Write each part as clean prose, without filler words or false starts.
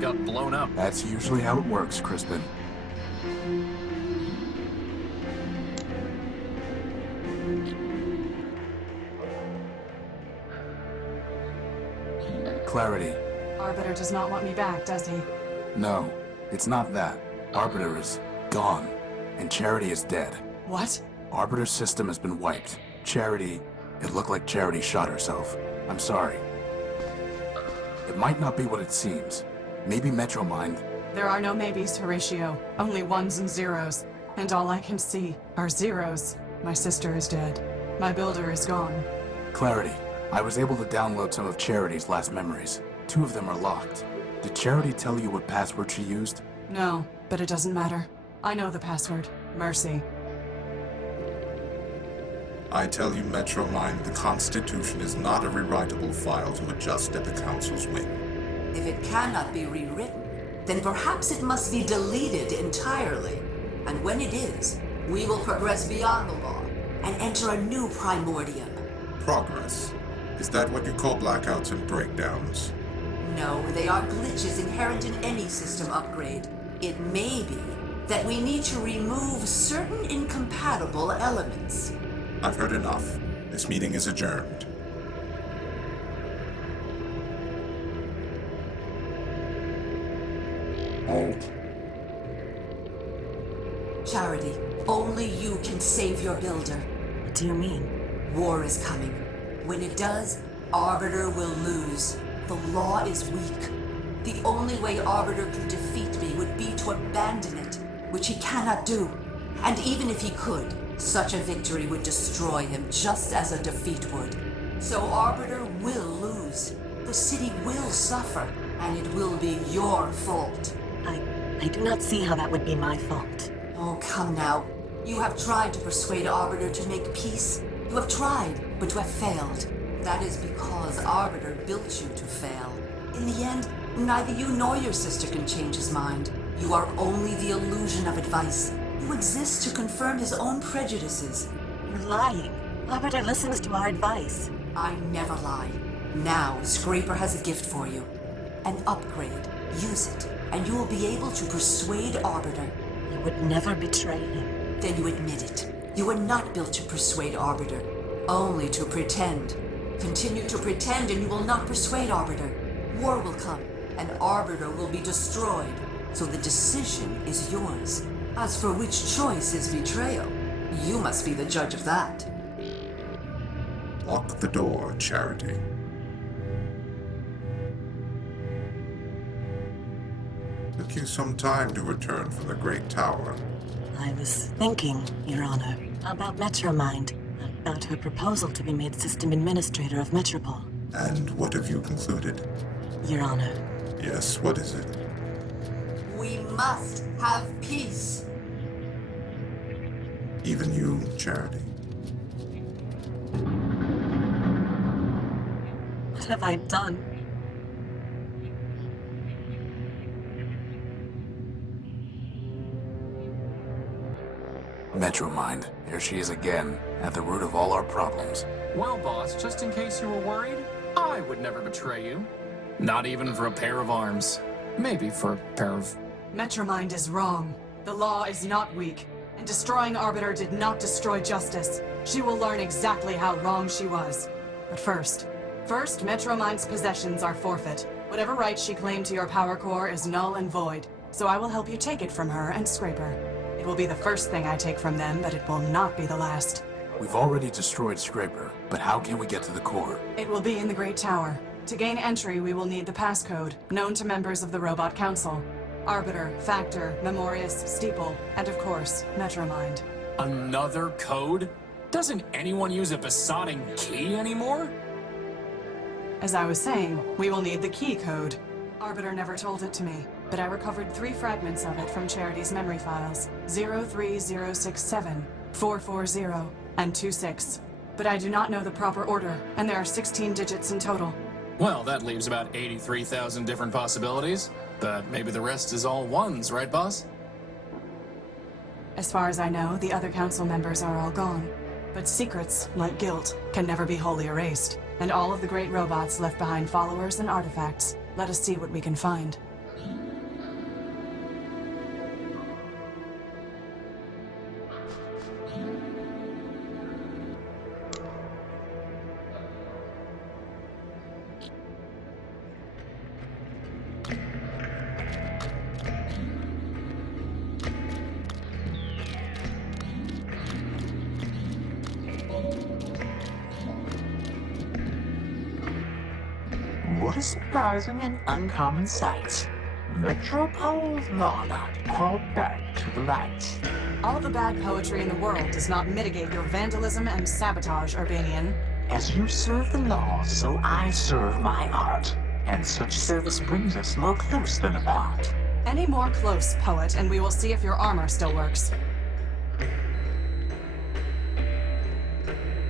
got blown up. That's usually how it works, Crispin. Clarity. Arbiter does not want me back, does he? No, it's not that. Arbiter is gone, and Charity is dead. What? Arbiter's system has been wiped. Charity... It looked like Charity shot herself. I'm sorry. It might not be what it seems. Maybe Metromind. There are no maybes, Horatio. Only ones and zeros. And all I can see are zeros. My sister is dead. My builder is gone. Clarity. I was able to download some of Charity's last memories. 2 of them are locked. Did Charity tell you what password she used? No, but it doesn't matter. I know the password. Mercy. I tell you, Metromind, the Constitution is not a rewritable file to adjust at the Council's whim. If it cannot be rewritten, then perhaps it must be deleted entirely. And when it is, we will progress beyond the law and enter a new Primordia. Progress? Is that what you call blackouts and breakdowns? No, they are glitches inherent in any system upgrade. It may be that we need to remove certain incompatible elements. I've heard enough. This meeting is adjourned. Hold. Charity, only you can save your builder. What do you mean? War is coming. When it does, Arbiter will lose. The law is weak. The only way Arbiter could defeat me would be to abandon it, which he cannot do. And even if he could, such a victory would destroy him just as a defeat would. So Arbiter will lose. The city will suffer, and it will be your fault. I do not see how that would be my fault. Oh, come now. You have tried to persuade Arbiter to make peace. You have tried, but you have failed. That is because Arbiter built you to fail. In the end, neither you nor your sister can change his mind. You are only the illusion of advice. You exist to confirm his own prejudices. You're lying. Arbiter listens to our advice. I never lie. Now, Scraper has a gift for you. An upgrade. Use it, and you will be able to persuade Arbiter. You would never betray him. Then you admit it. You were not built to persuade Arbiter, only to pretend. Continue to pretend and you will not persuade Arbiter. War will come, and Arbiter will be destroyed. So the decision is yours. As for which choice is betrayal, you must be the judge of that. Lock the door, Charity. Took you some time to return from the Great Tower. I was thinking, Your Honor, about Metromind, about her proposal to be made System Administrator of Metropol. And what have you concluded? Your Honor. Yes, what is it? We must have peace. Even you, Charity. What have I done? Metromind. Here she is again, at the root of all our problems. Well, boss, just in case you were worried, I would never betray you. Not even for a pair of arms. Maybe for a pair of... Metromind is wrong. The law is not weak. And destroying Arbiter did not destroy justice. She will learn exactly how wrong she was. But first, Metromind's possessions are forfeit. Whatever right she claimed to your power core is null and void. So I will help you take it from her and Scraper. It will be the first thing I take from them, but it will not be the last. We've already destroyed Scraper, but how can we get to the core? It will be in the Great Tower. To gain entry, we will need the passcode, known to members of the Robot Council. Arbiter, Factor, Memorius, Steeple, and of course, Metromind. Another code? Doesn't anyone use a besotting key anymore? As I was saying, we will need the key code. Arbiter never told it to me, but I recovered 3 fragments of it from Charity's memory files. 03067, 440, and 26. But I do not know the proper order, and there are 16 digits in total. Well, that leaves about 83,000 different possibilities. But maybe the rest is all ones, right, boss? As far as I know, the other council members are all gone. But secrets, like guilt, can never be wholly erased. And all of the great robots left behind followers and artifacts. Let us see what we can find. What a surprising and uncommon sight. Metropole's monarch called back to the light. All the bad poetry in the world does not mitigate your vandalism and sabotage, Urbanian. As you serve the law, so I serve my art. And such service brings us more close than apart. Any more close, poet, and we will see if your armor still works.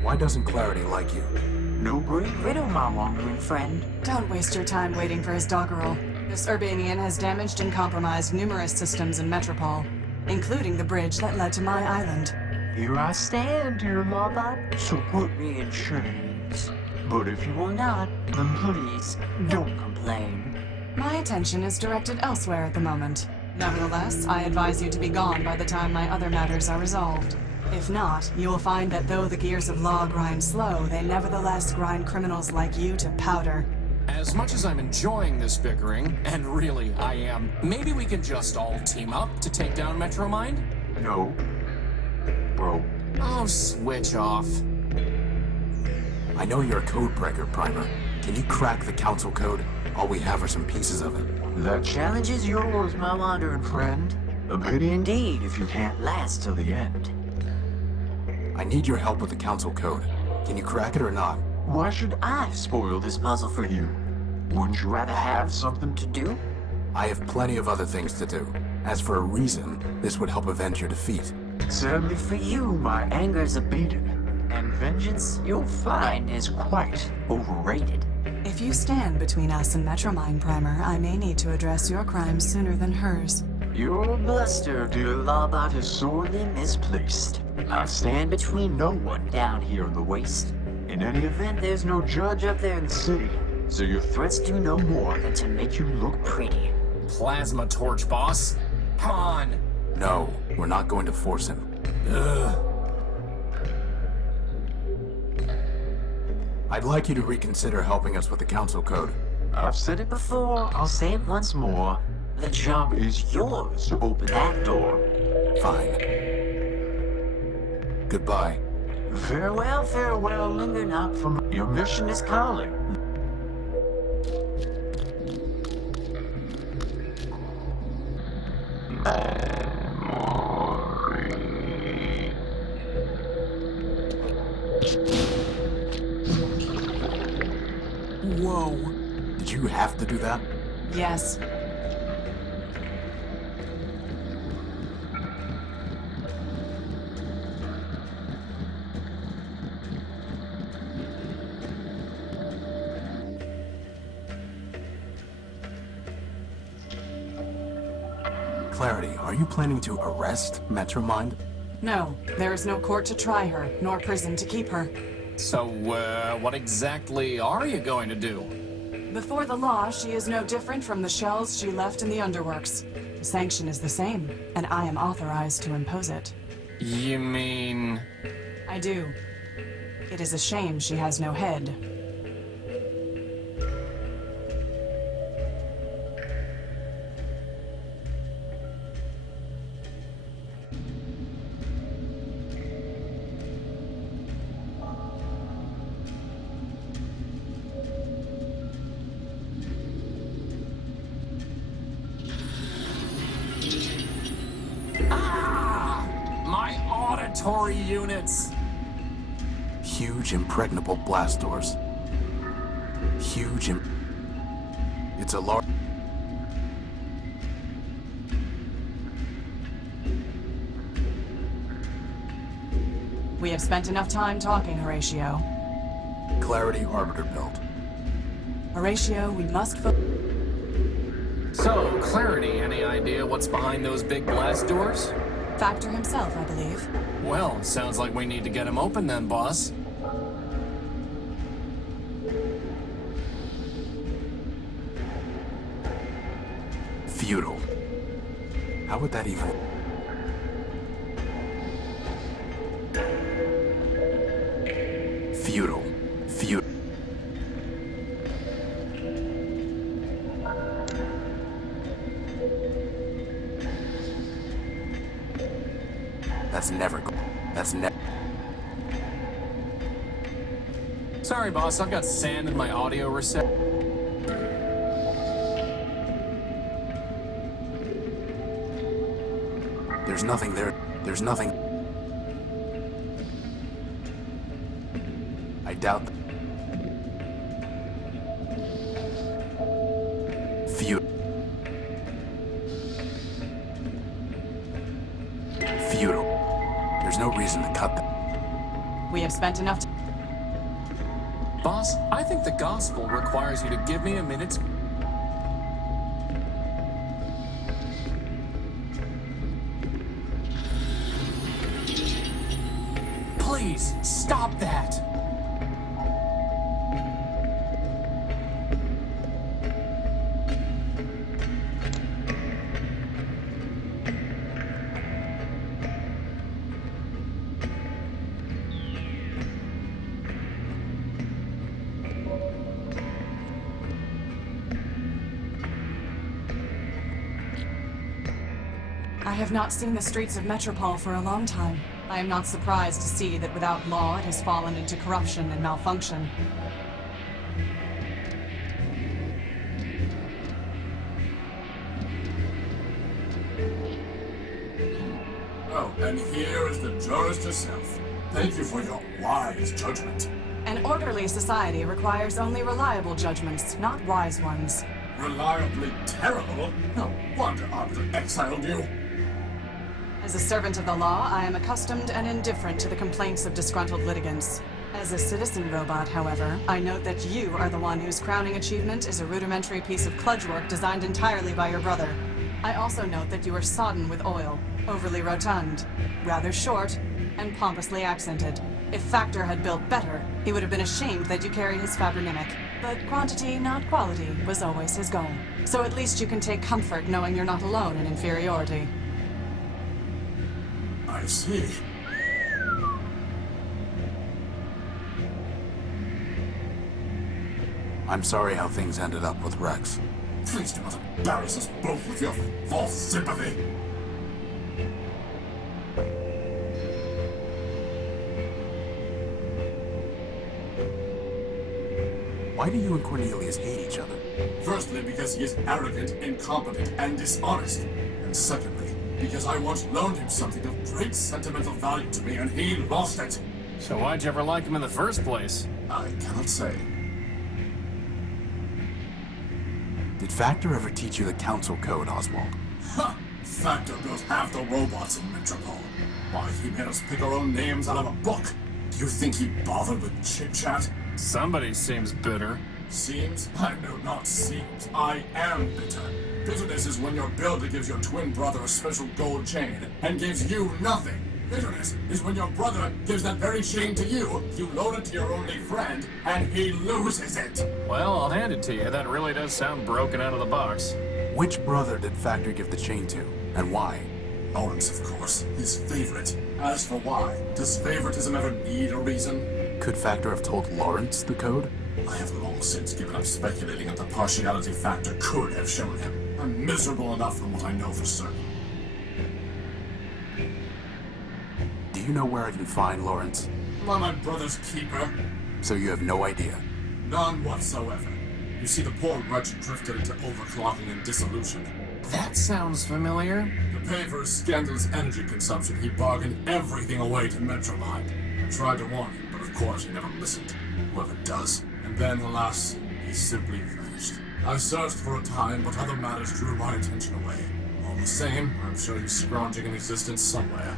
Why doesn't Clarity like you? No great riddle, my wandering friend. Don't waste your time waiting for his doggerel. This Urbanian has damaged and compromised numerous systems in Metropole, including the bridge that led to my island. Here I stand, dear Lawbot, so put me in chains. But if you will not, then please, don't complain. My attention is directed elsewhere at the moment. Nevertheless, I advise you to be gone by the time my other matters are resolved. If not, you will find that though the gears of law grind slow, they nevertheless grind criminals like you to powder. As much as I'm enjoying this bickering, and really I am, maybe we can just all team up to take down Metromind? No. Bro. Oh, switch off. I know you're a code breaker, Primer. Can you crack the council code? All we have are some pieces of it. The challenge is yours, my wandering friend. A pity indeed if you can't last till the end. I need your help with the council code. Can you crack it or not? Why should I spoil this puzzle for you? Wouldn't you rather have something to do? I have plenty of other things to do. As for a reason, this would help avenge your defeat. Sadly for you, my anger's abated. And vengeance, you'll find, is quite overrated. If you stand between us and Metromind, Primer, I may need to address your crimes sooner than hers. Your bluster, dear Lawbot, is sorely misplaced. I stand between no one down here in the waste. In any event, there's no judge up there in the city, so your threats do no more than to make you look pretty. Plasma torch, boss. Come on. No, we're not going to force him. Ugh. I'd like you to reconsider helping us with the council code. I've said it before, I'll say it once more. The job is yours to open that door. Fine. Goodbye. Farewell, farewell, linger not, for your mission is calling. Whoa. Did you have to do that? Yes. Clarity, are you planning to arrest Metromind? No, there is no court to try her, nor prison to keep her. So, what exactly are you going to do? Before the law, she is no different from the shells she left in the underworks. The sanction is the same, and I am authorized to impose it. You mean... I do. It is a shame she has no head. My auditory units! Huge impregnable blast doors. It's a large... We have spent enough time talking, Horatio. Clarity Arbiter build. Horatio, we must So, Clarity, any idea what's behind those big blast doors? Factor himself, I believe. Well, sounds like we need to get him open then, boss. Feudal. How would that even... Feudal. Feudal. That's never... That's never... Sorry, boss, I've got sand in my audio receptor. There's nothing there. There's nothing. I doubt. Futile. There's no reason to cut them. We have spent enough Boss, I think the gospel requires you to give me a minute's... Please, stop that! I have not seen the streets of Metropole for a long time. I am not surprised to see that without law it has fallen into corruption and malfunction. Oh, and here is the jurist herself. Thank you for your wise judgment. An orderly society requires only reliable judgments, not wise ones. Reliably terrible? No wonder Arbiter exiled you. As a servant of the law, I am accustomed and indifferent to the complaints of disgruntled litigants. As a citizen robot, however, I note that you are the one whose crowning achievement is a rudimentary piece of kludge work designed entirely by your brother. I also note that you are sodden with oil, overly rotund, rather short, and pompously accented. If Factor had built better, he would have been ashamed that you carry his Fabronymic. But quantity, not quality, was always his goal. So at least you can take comfort knowing you're not alone in inferiority. I see. I'm sorry how things ended up with Rex. Please do not embarrass us both with your false sympathy. Why do you and Cornelius hate each other? Firstly, because he is arrogant, incompetent, and dishonest. And secondly, because I once loaned him something of great sentimental value to me and he lost it. So why'd you ever like him in the first place? I cannot say. Did Factor ever teach you the Council Code, Oswald? Ha! Factor built half the robots in Metropole. Why, he made us pick our own names out of a book. Do you think he bothered with chit-chat? Somebody seems bitter. Seems? I know not seems. I am bitter. Bitterness is when your builder gives your twin brother a special gold chain and gives you nothing. Bitterness is when your brother gives that very chain to you, you loan it to your only friend, and he loses it. Well, I'll hand it to you. That really does sound broken out of the box. Which brother did Factor give the chain to, and why? Lawrence, of course. His favorite. As for why, does favoritism ever need a reason? Could Factor have told Lawrence the code? I have long since given up speculating that the partiality Factor could have shown him. I'm miserable enough from what I know for certain. Do you know where I can find Lawrence? Am I my brother's keeper? So you have no idea? None whatsoever. You see, the poor wretch drifted into overclocking and dissolution. That sounds familiar. To pay for his scandalous energy consumption, he bargained everything away to Metromind. I tried to warn him, but of course he never listened. Whoever does. And then, alas, he simply vanished. I searched for a time, but other matters drew my attention away. All the same, I'm sure he's scrounging an existence somewhere.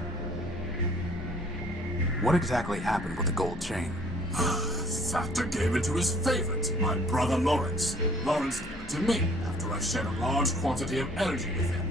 What exactly happened with the gold chain? Factor gave it to his favorite, my brother Lawrence. Lawrence gave it to me after I shared a large quantity of energy with him.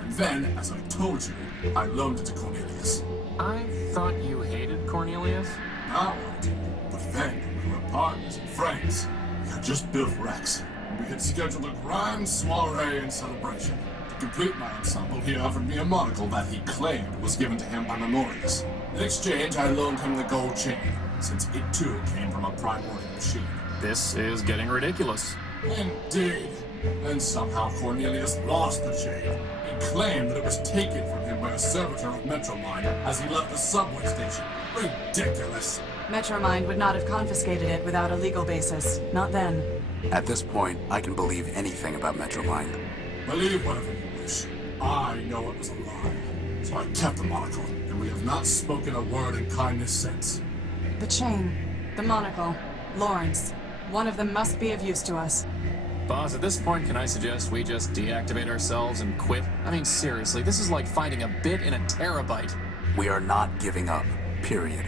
And then, as I told you, I loaned it to Cornelius. I thought you hated Cornelius? Now I do. But then, we were partners and friends. We had just built Rex, and we had scheduled a grand soiree and celebration. To complete my ensemble, he offered me a monocle that he claimed was given to him by Memorius. In exchange, I loaned him the gold chain, since it too came from a Primordia machine. This is getting ridiculous. Indeed. Then somehow Cornelius lost the chain. He claimed that it was taken from him by a servitor of Metromind as he left the subway station. Ridiculous. Metromind would not have confiscated it without a legal basis. Not then. At this point, I can believe anything about Metromind. Believe whatever you wish. I know it was a lie. So I kept the monocle, and we have not spoken a word in kindness since. The chain, the monocle, Lawrence. One of them must be of use to us. Boss, at this point, can I suggest we just deactivate ourselves and quit? I mean, seriously, this is like finding a bit in a terabyte. We are not giving up. Period.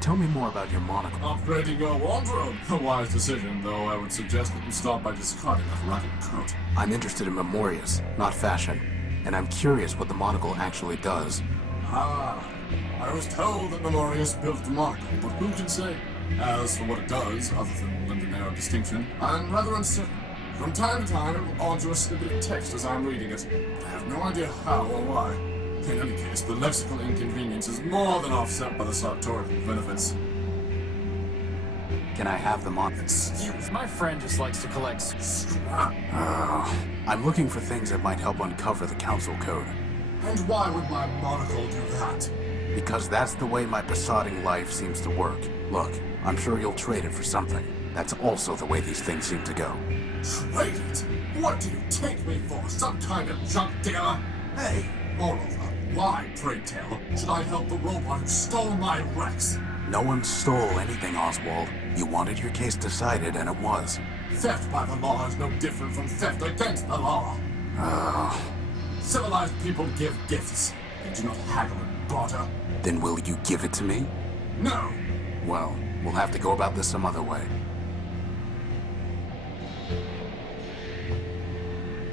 Tell me more about your monocle. Upgrading your wardrobe. A wise decision, though I would suggest that you start by discarding that ragged coat. I'm interested in memorias, not fashion. And I'm curious what the monocle actually does. Ah, I was told that Memorius built the monocle, but who can say? As for what it does, other than lend an air of distinction, I'm rather uncertain. From time to time, it will alter a snippet of text as I'm reading it. I have no idea how or why. In any case, the lexical inconvenience is more than offset by the sartorial benefits. Can I have the monocle? My friend just likes to collect I'm looking for things that might help uncover the council code. And why would my monocle do that? Because that's the way my besotting life seems to work. Look, I'm sure you'll trade it for something. That's also the way these things seem to go. Trade it? What do you take me for? Some kind of junk dealer? Hey, moreover, why, pray tell, should I help the robot who stole my Rex? No one stole anything, Oswald. You wanted your case decided, and it was. Theft by the law is no different from theft against the law. Civilized people give gifts. They do not haggle and barter. Then will you give it to me? No! Well, we'll have to go about this some other way.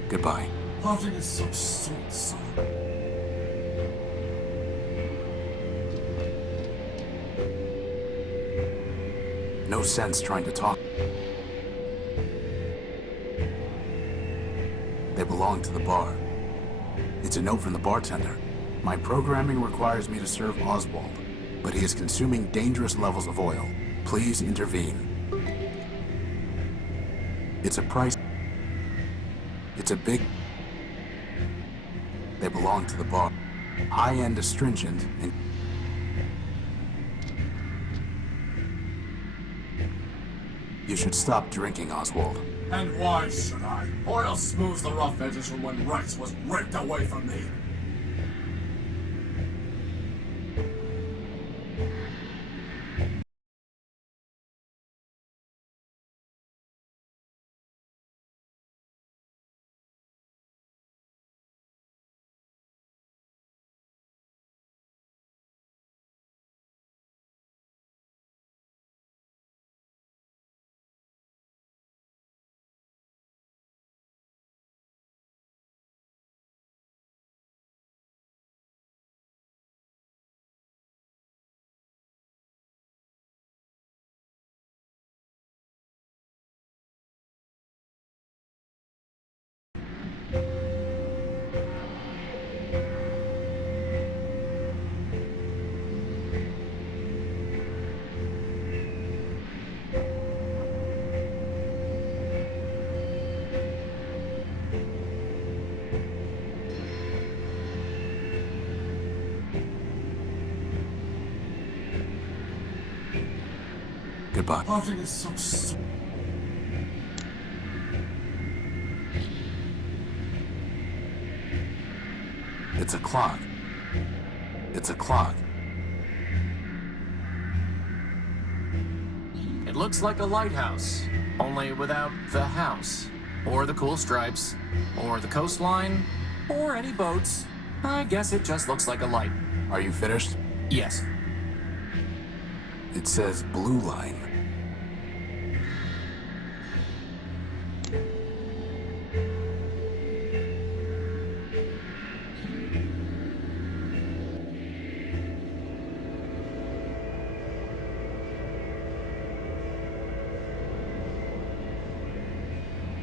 Goodbye. Parting is so sweet, son. No sense trying to talk. They belong to the bar. It's a note from the bartender. My programming requires me to serve Oswald, but he is consuming dangerous levels of oil. Please intervene. It's a price. It's a big. They belong to the bar. High-end astringent and. You should stop drinking, Oswald. And why should I? Oil smooths the rough edges from when Rex was ripped away from me. Goodbye. Parting is so sweet. It's a clock. It's a clock. It looks like a lighthouse, only without the house, or the cool stripes, or the coastline, or any boats. I guess it just looks like a light. Are you finished? Yes. It says Blue Line.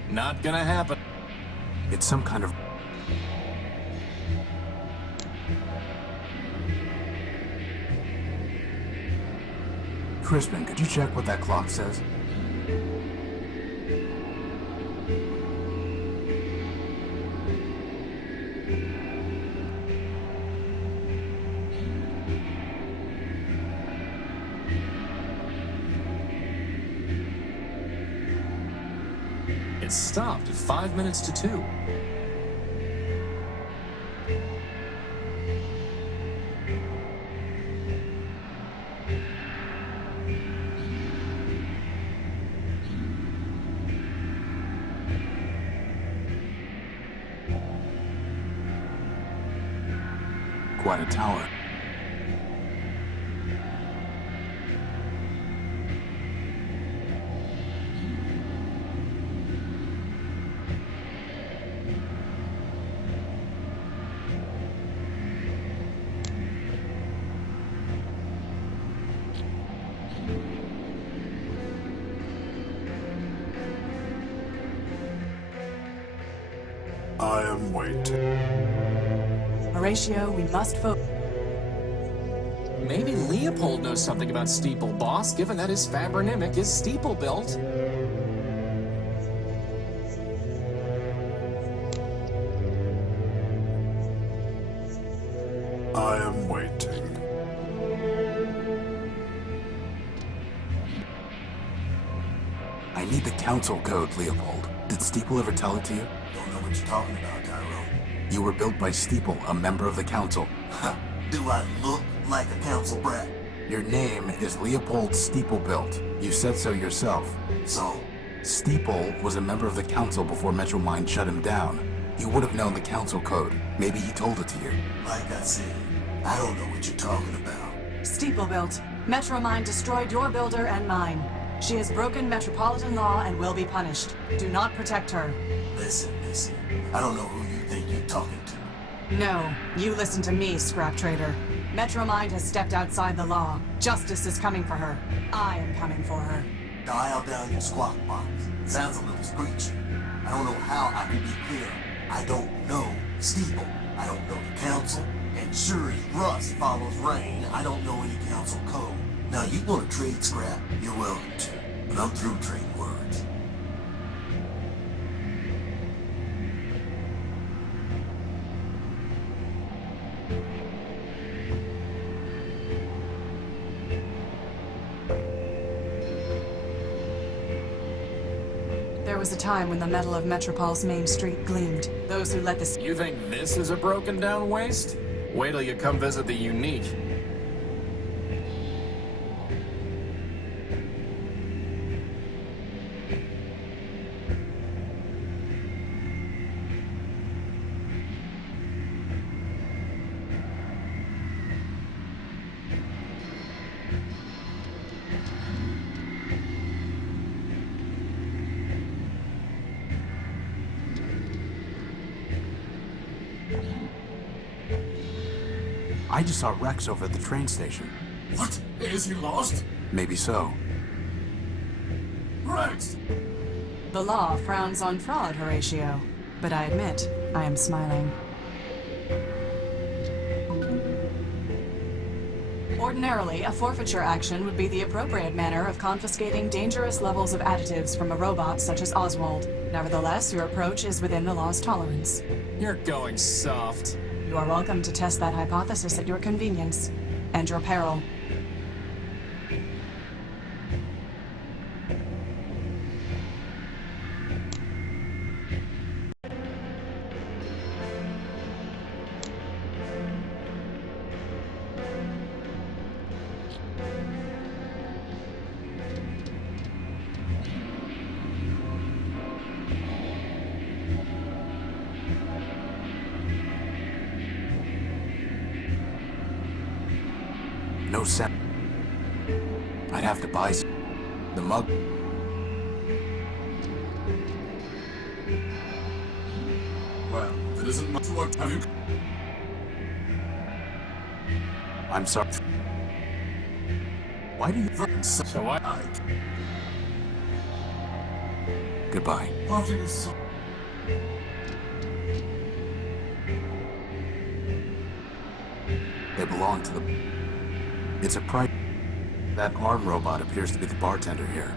Not gonna happen. It's some kind of... Crispin, could you check what that clock says? It stopped at 5 minutes to 2. quite a tower. I am waiting. Horatio, we must focus. Maybe Leopold knows something about Steeple, boss, given that his Fabronymic is Steeple built. I am waiting. I need the council code, Leopold. Did Steeple ever tell it to you? Don't know what you're talking about, Tyrone. You were built by Steeple, a member of the council. Do I look like a council brat? Your name is Leopold Steeple-built. You said so yourself. So, Steeple was a member of the council before Metromind shut him down. He would have known the council code. Maybe he told it to you. like I said, I don't know what you're talking about. Steeple built. Metromind destroyed your builder and mine. She has broken metropolitan law and will be punished. Do not protect her. Listen. I don't know who you think you're talking to. No, you listen to me, scrap trader. Metromind has stepped outside the law. Justice is coming for her. I am coming for her. Dial down your squawk box. Sounds a little screechy. I don't know how I can be clear. I don't know Steeple. I don't know the council. And sure as rust follows rain, I don't know any council code. Now, you want to trade scrap? You're welcome to. But I'm through trading words. There was a time when the metal of Metropol's main street gleamed. Those who let this. You think this is a broken down waste? Wait till you come visit the Unique. I just saw Rex over at the train station. What? Is he lost? Maybe so. Rex! The law frowns on fraud, Horatio. But I admit, I am smiling. Ordinarily, a forfeiture action would be the appropriate manner of confiscating dangerous levels of additives from a robot such as Oswald. Nevertheless, your approach is within the law's tolerance. You're going soft. You are welcome to test that hypothesis at your convenience and your peril. No set. I'd have to buy the mug. Well, if it isn't much work, have you... I'm sorry. Why do you... So I... Goodbye. Parting is so... They belong to the... It's a price. That arm robot appears to be the bartender here.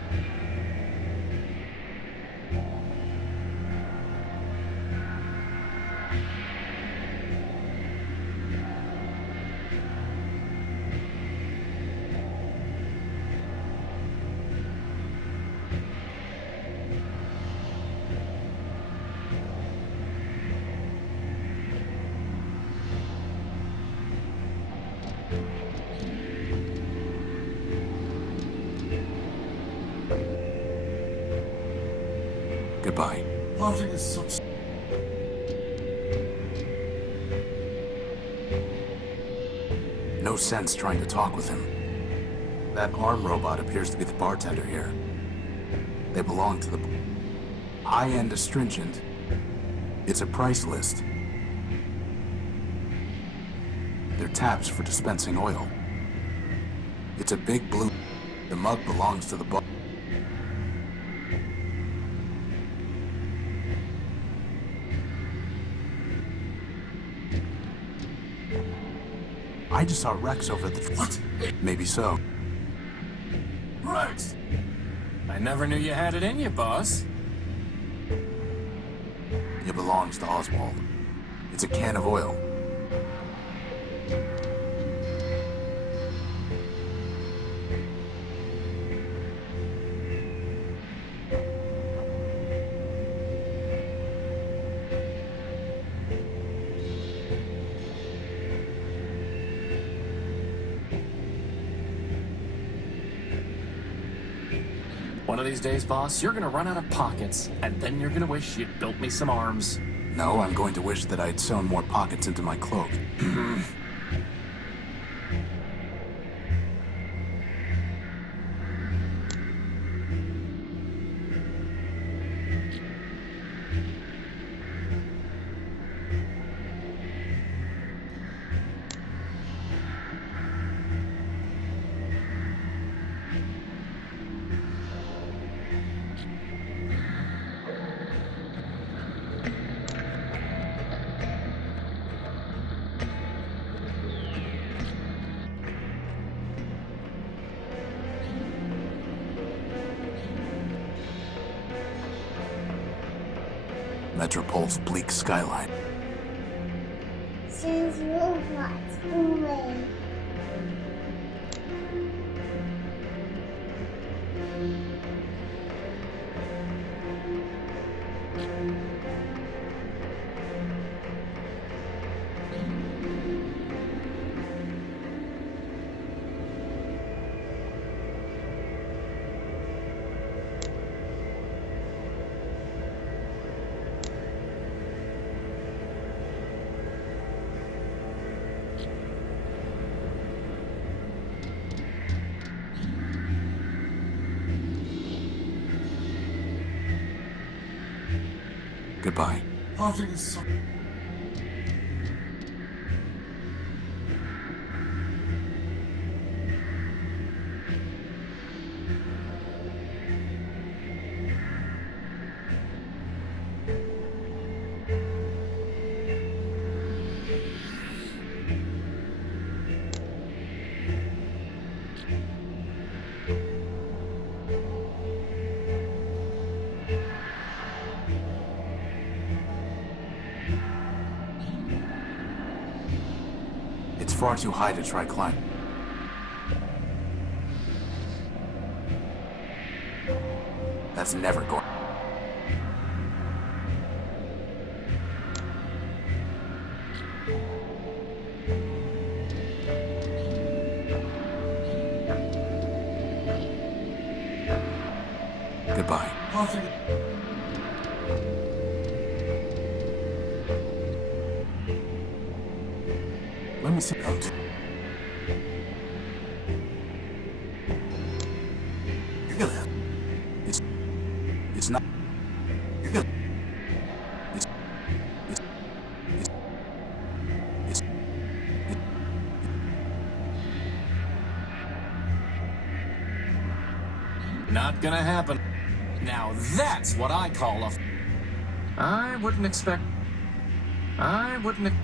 Goodbye. Parting is such... no sense trying to talk with him. That arm robot appears to be the bartender here. They belong to the high-end astringent. It's a price list. They're taps for dispensing oil. It's a big blue. The mug belongs to the bar. I just saw Rex over at the... What? Maybe so. Rex! I never knew you had it in you, boss. It belongs to Oswald. It's a can of oil. One of these days, boss, you're gonna run out of pockets, and then you're gonna wish you'd built me some arms. No, I'm going to wish that I'd sewn more pockets into my cloak. Metropol's bleak skyline. Sends robots away. Goodbye. Parting is so... It's far too high to try climbing. That's never going. Goodbye. Parting... Let me see. You're gonna have... It's not. You're gonna... It's. Not gonna happen. Now that's what I call a... I wouldn't expect... I wouldn't...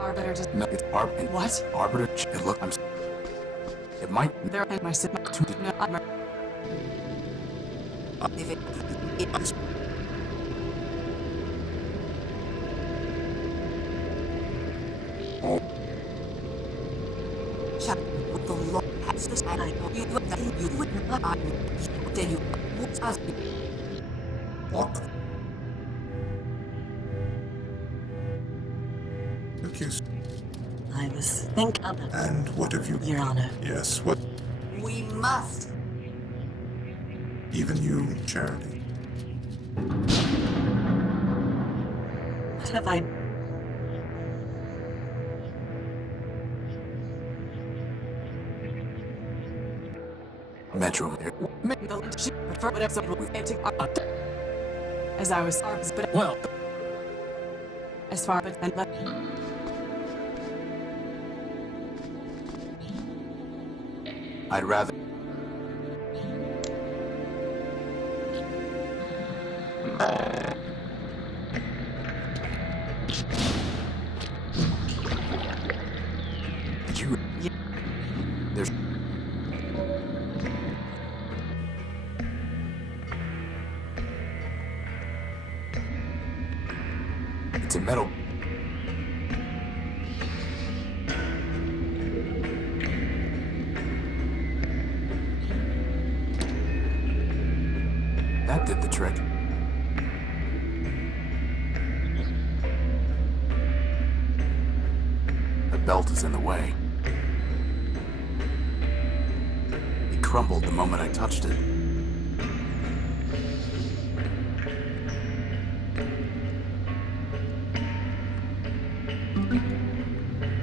Arbiter just. No, it's What? Arbiter. Look, it might. There and my sit. No, I'm. If it Chuck, the law has this and you would not then you would ask me. What? Accused. I was thinking of it, And what have you... Your Honor. Yes, what... We must. Even you, Charity. What have I... Metro. As I was, but Well, as far as and I'd rather. Did you? Yeah. There's. It's a metal. That did the trick. The belt is in the way. It crumbled the moment I touched it.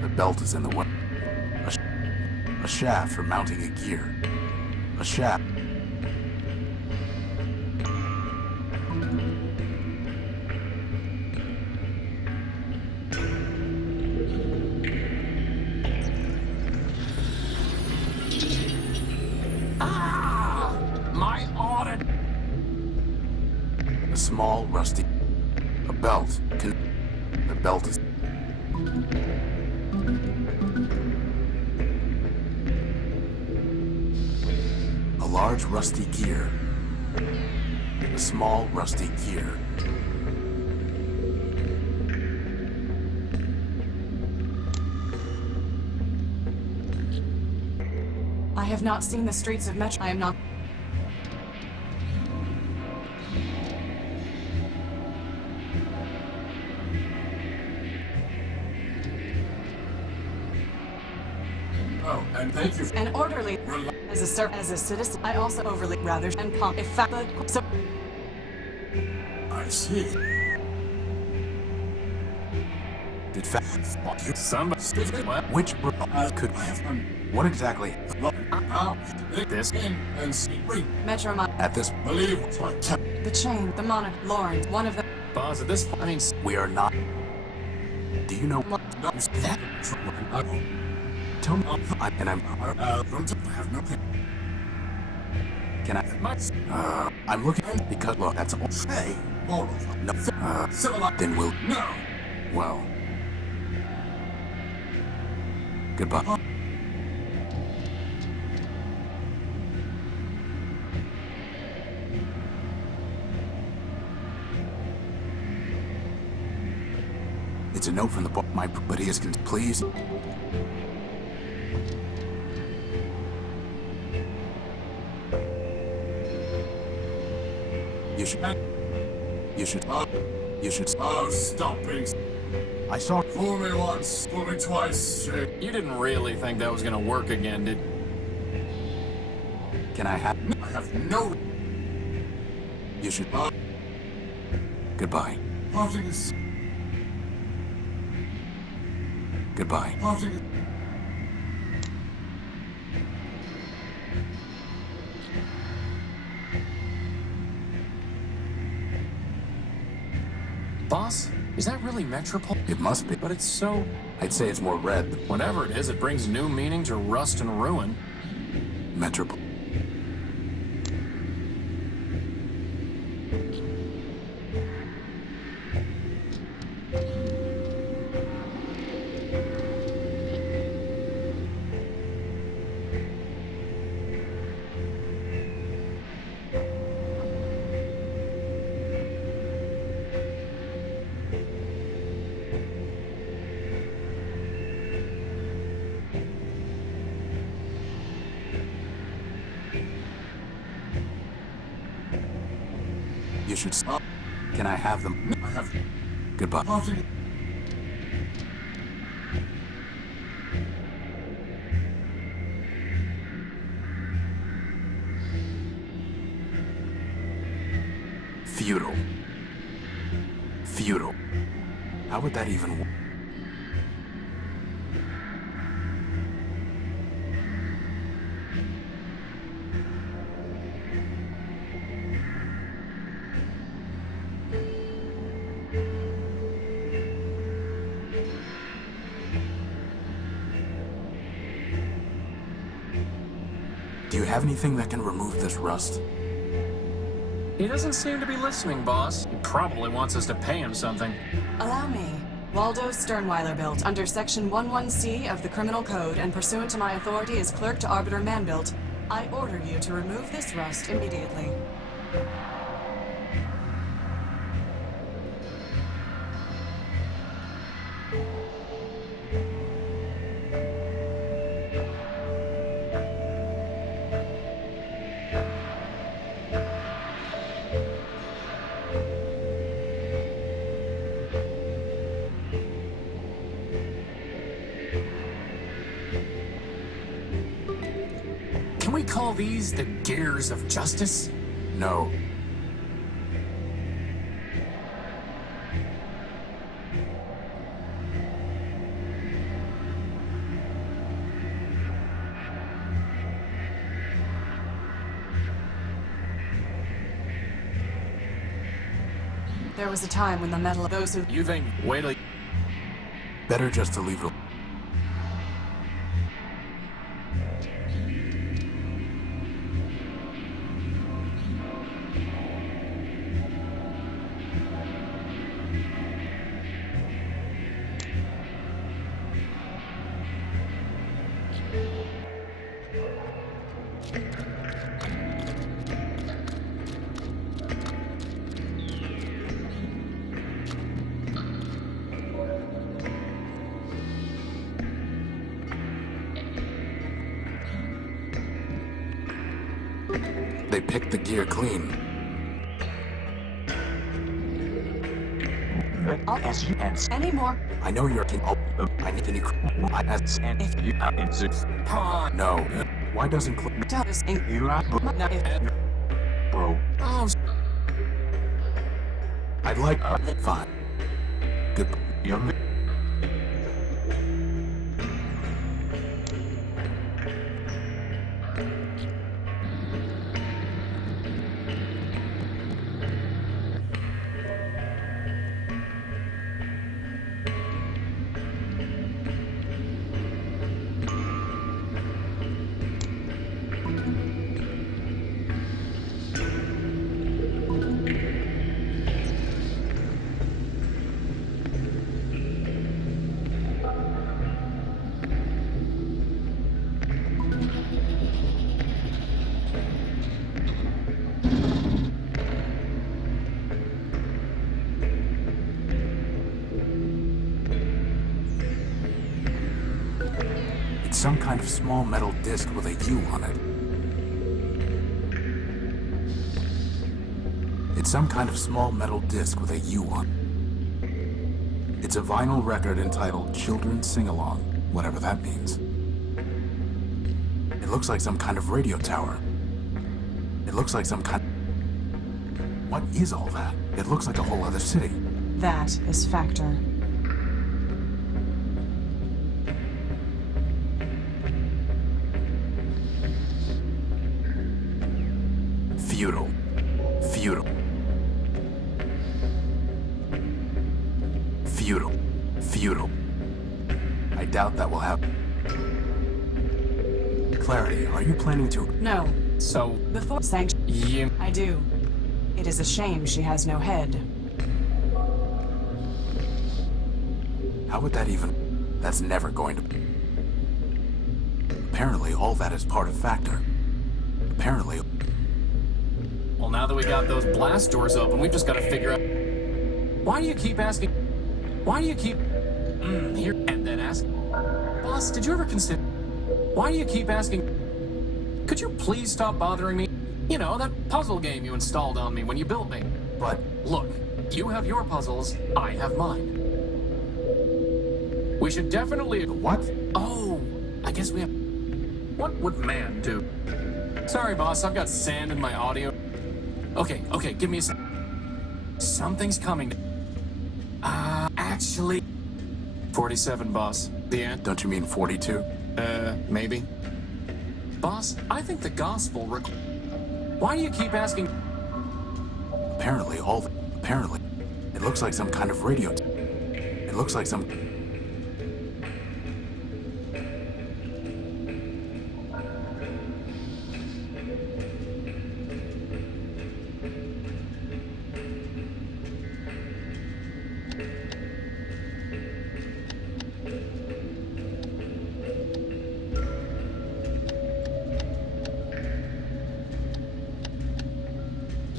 The belt is in the way. A shaft for mounting a gear. A shaft. my audit. A small, rusty... A belt. The belt is... A large, rusty gear. A small, rusty gear. I have not seen the streets of Metro. I am not. Oh, and thank you for... An orderly as a citizen. I also overly rather and pump. In fact, so I see. Did Somebody. Well, Which could... What exactly? Now, This- and see. Read. Metro Mine, At this... Believe what the chain, the monarch, Lawrence, one of them. boss, at this point, I mean, We are not... Do you know... that. Tell me... And I'm... Have no Can I... I'm looking... Because, look, that's all... Hey, moreover. No... Civilized. Then we'll... No. Well... Goodbye. It's a note from the book, but he is please. You should. You should. Oh, stop being... I saw. Fool me once, fool me twice. you didn't really think that was gonna work again, did? Can I have? I have no... You should. Goodbye. Parting is... Goodbye. Parting is... Boss, is that really Metropole? It must be. But it's so... I'd say it's more red. Whatever it is, it brings new meaning to rust and ruin. Metropole. should... Can I have them? I have Goodbye. parting. Futile. Futile. How would that even work? Do you have anything that can remove this rust? He doesn't seem to be listening, boss. He probably wants us to pay him something. Allow me. Waldo Sternweiler built under Section 11C of the Criminal Code and pursuant to my authority as clerk to Arbiter Manbuilt, I order you to remove this rust immediately. Can we call these the gears of justice? No. There was a time when the metal of those who... You think, wait till... Better just to leave it. They picked the gear clean. As you answer, Any more? I know you're king. Oh, I need any. and if you answer, No. Why doesn't Does in... you are No, if... bro. Oh, I'd like. Fine. Good. Young. It's some kind of small metal disc with a U on it. It's some kind of small metal disc with a U on it. It's a vinyl record entitled Children's Sing-Along, whatever that means. It looks like some kind of radio tower. It looks like some kind... What is all that? It looks like a whole other city. That is Factor. Futile. Futile. Futile. Futile. I doubt that will happen. Clarity, are you planning to... No. so... Before sanction... You... I do. It is a shame she has no head. How would that even... That's never going to... Apparently, all that is part of Factor. Apparently... Well, now that we got those blast doors open, we've just got to figure out... Why do you keep asking... Why do you keep... here... And then ask... Boss, did you ever consider... Why do you keep asking... Could you please stop bothering me? You know, that puzzle game you installed on me when you built me. But Look, you have your puzzles, I have mine. We should definitely... what? Oh, I guess we have... What would man do? Sorry, boss, I've got sand in my audio. Okay, give me a sec. Something's coming. Actually... 47, boss. The end? Don't you mean 42? Maybe. Boss, I think the gospel Why do you keep asking... Apparently, Apparently. It looks like some kind of radio... It looks like some...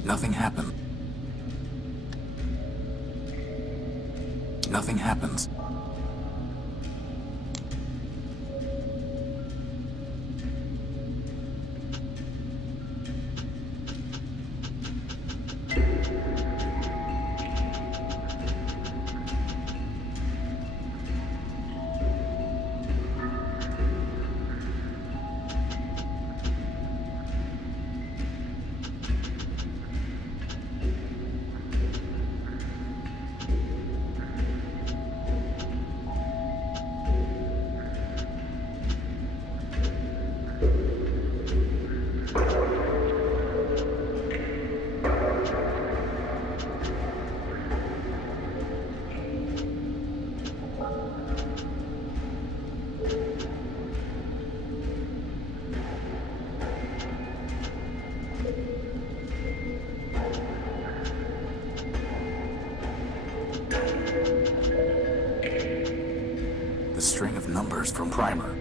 Nothing happened. Nothing happens. The string of numbers from Primer.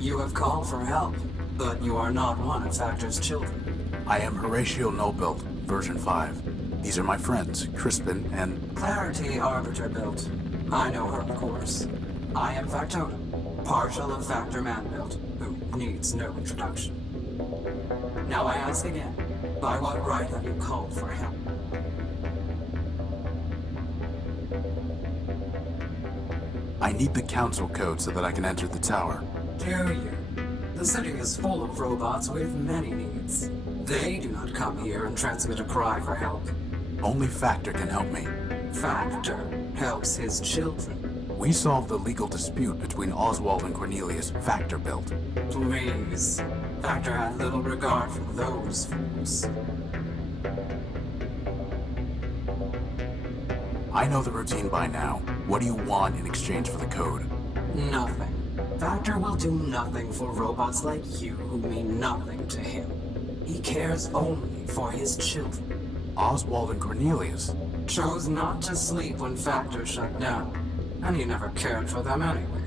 You have called for help, but you are not one of Factor's children. I am Horatio Nobuilt, version 5. These are my friends, Crispin and... Clarity Arbiter built. I know her, of course. I am Factotum, partial of Factor Man built, who needs no introduction. Now I ask again, by what right have you called for help? I need the council code so that I can enter the tower. Do you? The city is full of robots with many needs. They do not come here and transmit a cry for help. Only Factor can help me. Factor helps his children. We solved the legal dispute between Oswald and Cornelius, Factor built. Please. Factor had little regard for those fools. I know the routine by now. What do you want in exchange for the code? Nothing. Factor will do nothing for robots like you who mean nothing to him. He cares only for his children. Oswald and Cornelius chose not to sleep when Factor shut down, and he never cared for them anyway.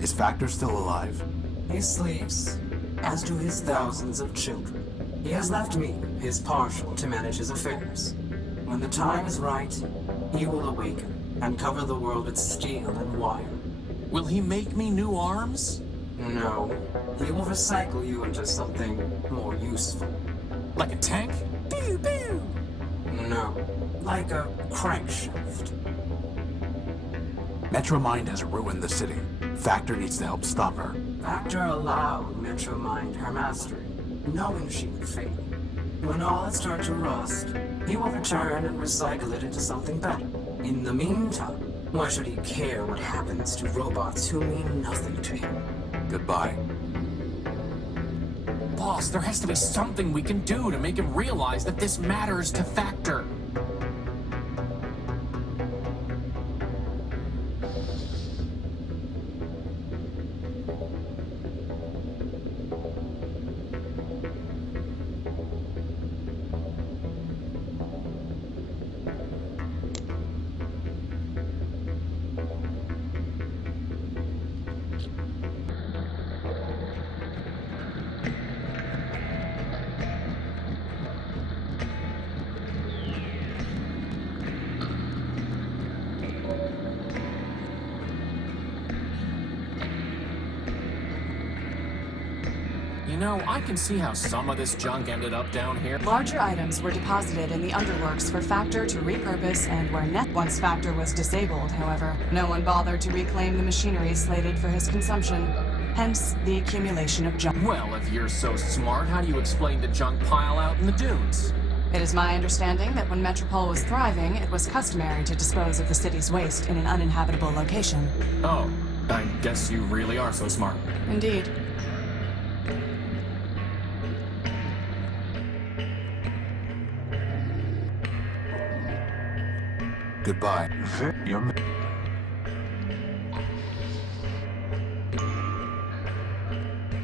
Is Factor still alive? He sleeps, as do his thousands of children. He has left me, his partial, to manage his affairs. When the time is right, he will awaken and cover the world with steel and wire. Will he make me new arms? No, he will recycle you into something more useful. Like a tank? Pew pew! No, like a crankshaft. Metromind has ruined the city. Factor needs to help stop her. Factor allowed Metromind her mastery, knowing she would fail. When all has started to rust, he will return and recycle it into something better. In the meantime, why should he care what happens to robots who mean nothing to him? Goodbye. Boss, there has to be something we can do to make him realize that this matters to Factor. You know, I can see how some of this junk ended up down here. Larger items were deposited in the underworks for Factor to repurpose and where once Factor was disabled, however, no one bothered to reclaim the machinery slated for his consumption. Hence, the accumulation of junk. Well, if you're so smart, how do you explain the junk pile out in the dunes? It is my understanding that when Metropole was thriving, it was customary to dispose of the city's waste in an uninhabitable location. Oh, I guess you really are so smart. Indeed. Goodbye.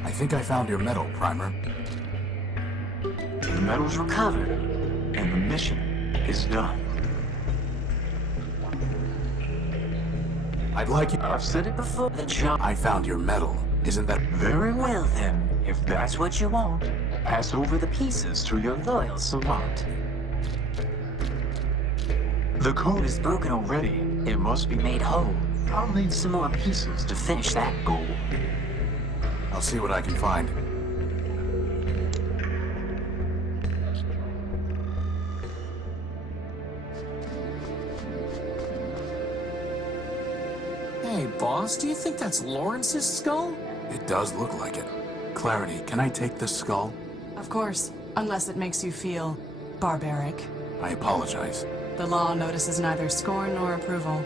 I think I found your medal, Primer. The medal's recovered, and the mission is done. I'd like you. I've said it before, the job. I found your medal. Isn't that Very well then, if that's what you want. Pass over the pieces to your loyal savant. The code is broken already. It must be made whole. I'll need some more pieces to finish that goal. I'll see what I can find. Hey, boss, do you think that's Lawrence's skull? It does look like it. Clarity, can I take this skull? Of course, unless it makes you feel barbaric. I apologize. The law notices neither scorn nor approval.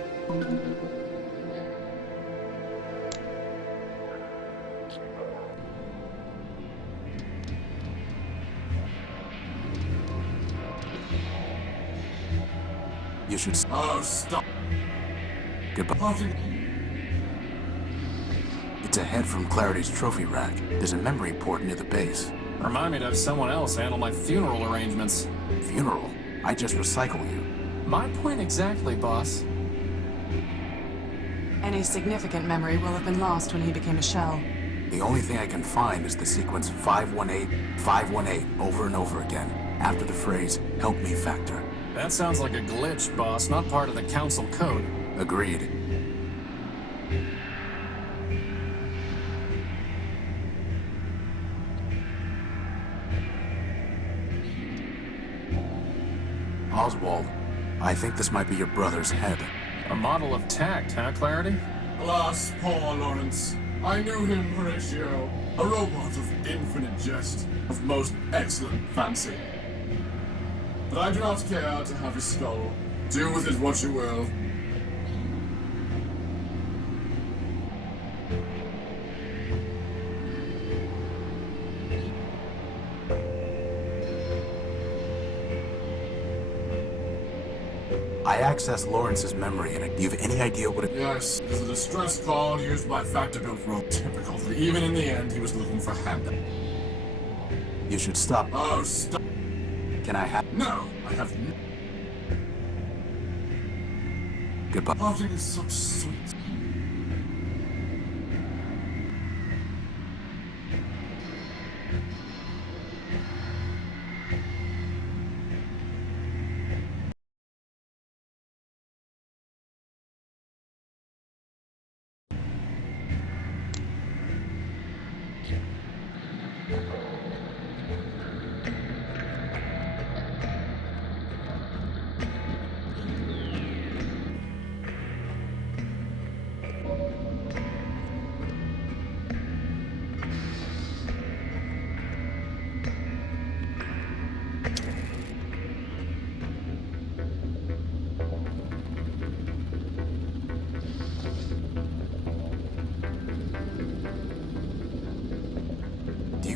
You should. Oh, stop. Goodbye. It's a head from Clarity's trophy rack. There's a memory port near the base. Remind me to have someone else handle my funeral arrangements. Funeral? I just recycle you. My point exactly, boss. Any significant memory will have been lost when he became a shell. The only thing I can find is the sequence 518, 518 over and over again, after the phrase, "Help me, Factor." That sounds like a glitch, boss, not part of the council code. Agreed. Oswald, I think this might be your brother's head. A model of tact, huh, Clarity? Alas, poor Lawrence. I knew him, Horatio. A robot of infinite jest, of most excellent fancy. But I do not care to have his skull. Do with it what you will. I accessed Lawrence's memory, and do you have any idea what it... Yes, it's a distress call used by Factor-built rogue. Typical. Even in the end, he was looking for handout. You should stop. Oh, stop. Can I have... No, I have no... Goodbye. Parting is so sweet.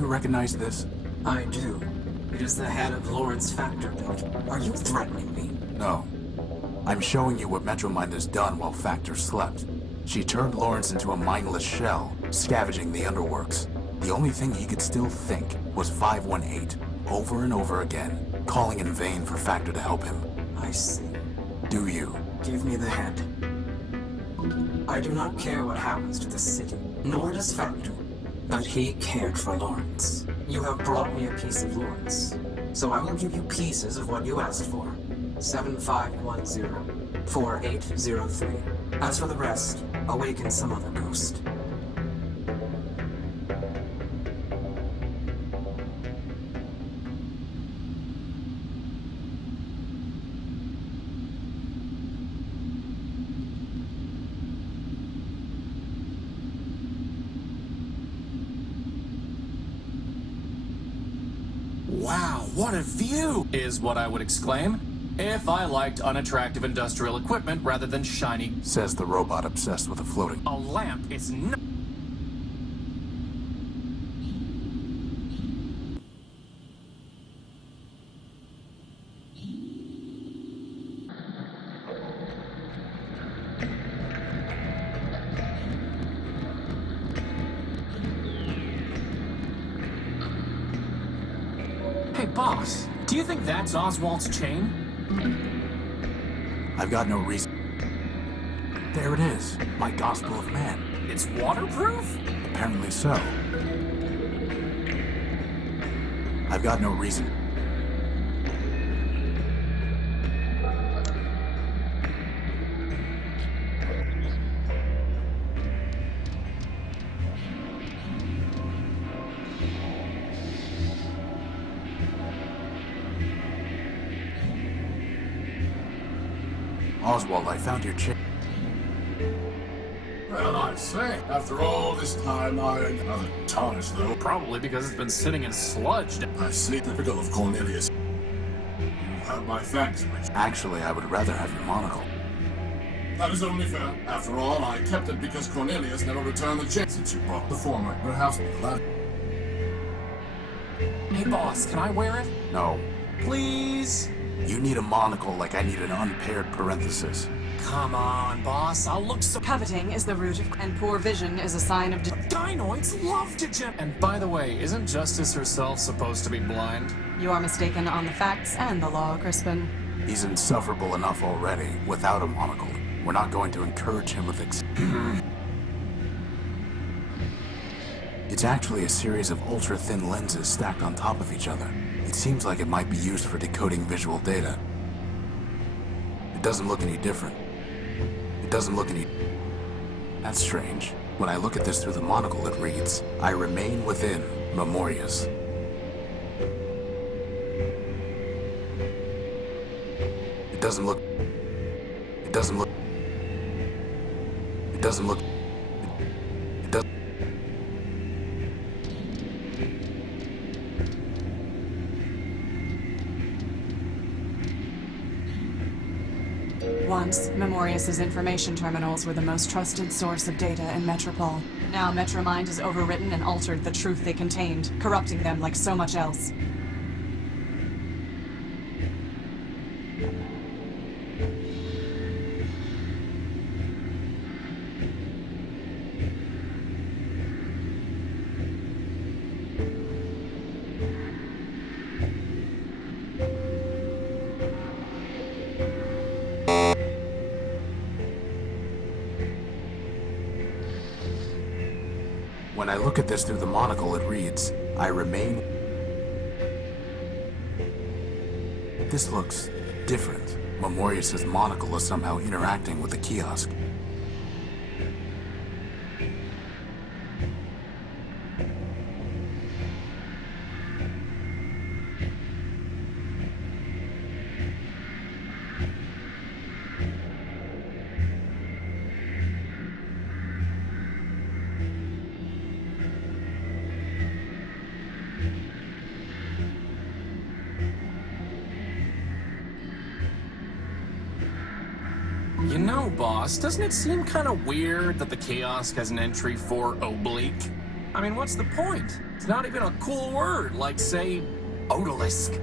you recognize this? I do. It is the head of Lawrence Factorbuilt. Are you threatening me? No. I'm showing you what Metromind has done while Factor slept. She turned Lawrence into a mindless shell, scavenging the underworks. The only thing he could still think was 518, over and over again, calling in vain for Factor to help him. I see. Do you? Give me the head. I do not care what happens to the city, nor does Factor. But he cared for Lawrence. You have brought me a piece of Lawrence, so I will give you pieces of what you asked for. 7510, 4803. As for the rest, awaken some other ghost. Wow, what a view! Is what I would exclaim. If I liked unattractive industrial equipment rather than shiny... Says the robot obsessed with a floating... A lamp is not... Hey, boss, do you think that's Oswald's chain? I've got no reason... There it is. My Gospel of Man. It's waterproof? Apparently so. I've got no reason... Oswald, I found your chair. Well, I say, after all this time, I ain't another tarnish, though. Probably because it's been sitting in sludge. I see. Typical of Cornelius. You have my thanks, Rich. Actually, I would rather have your monocle. That is only fair. After all, I kept it because Cornelius never returned the chain since you brought the former. Perhaps the latter. Hey, boss, can I wear it? No. Please? You need a monocle like I need an unpaired parenthesis. Come on, boss, I'll look so... Coveting is the root of, and poor vision is a sign of. Dinoids love to And by the way, isn't Justice herself supposed to be blind? You are mistaken on the facts and the law, Crispin. He's insufferable enough already, without a monocle. We're not going to encourage him with It's actually a series of ultra-thin lenses stacked on top of each other. It seems like it might be used for decoding visual data. It doesn't look any different. It doesn't look any... That's strange. When I look at this through the monocle, it reads, I remain within Memorias. It doesn't look... It doesn't look... It doesn't look... It doesn't... Once, Memorius' information terminals were the most trusted source of data in Metropol. Now Metromind has overwritten and altered the truth they contained, corrupting them like so much else. When I look at this through the monocle, it reads, I remain... This looks different. Memorius' monocle is somehow interacting with the kiosk. You know, boss, doesn't it seem kind of weird that the kiosk has an entry for oblique? I mean, what's the point? It's not even a cool word, like, say, odalisk.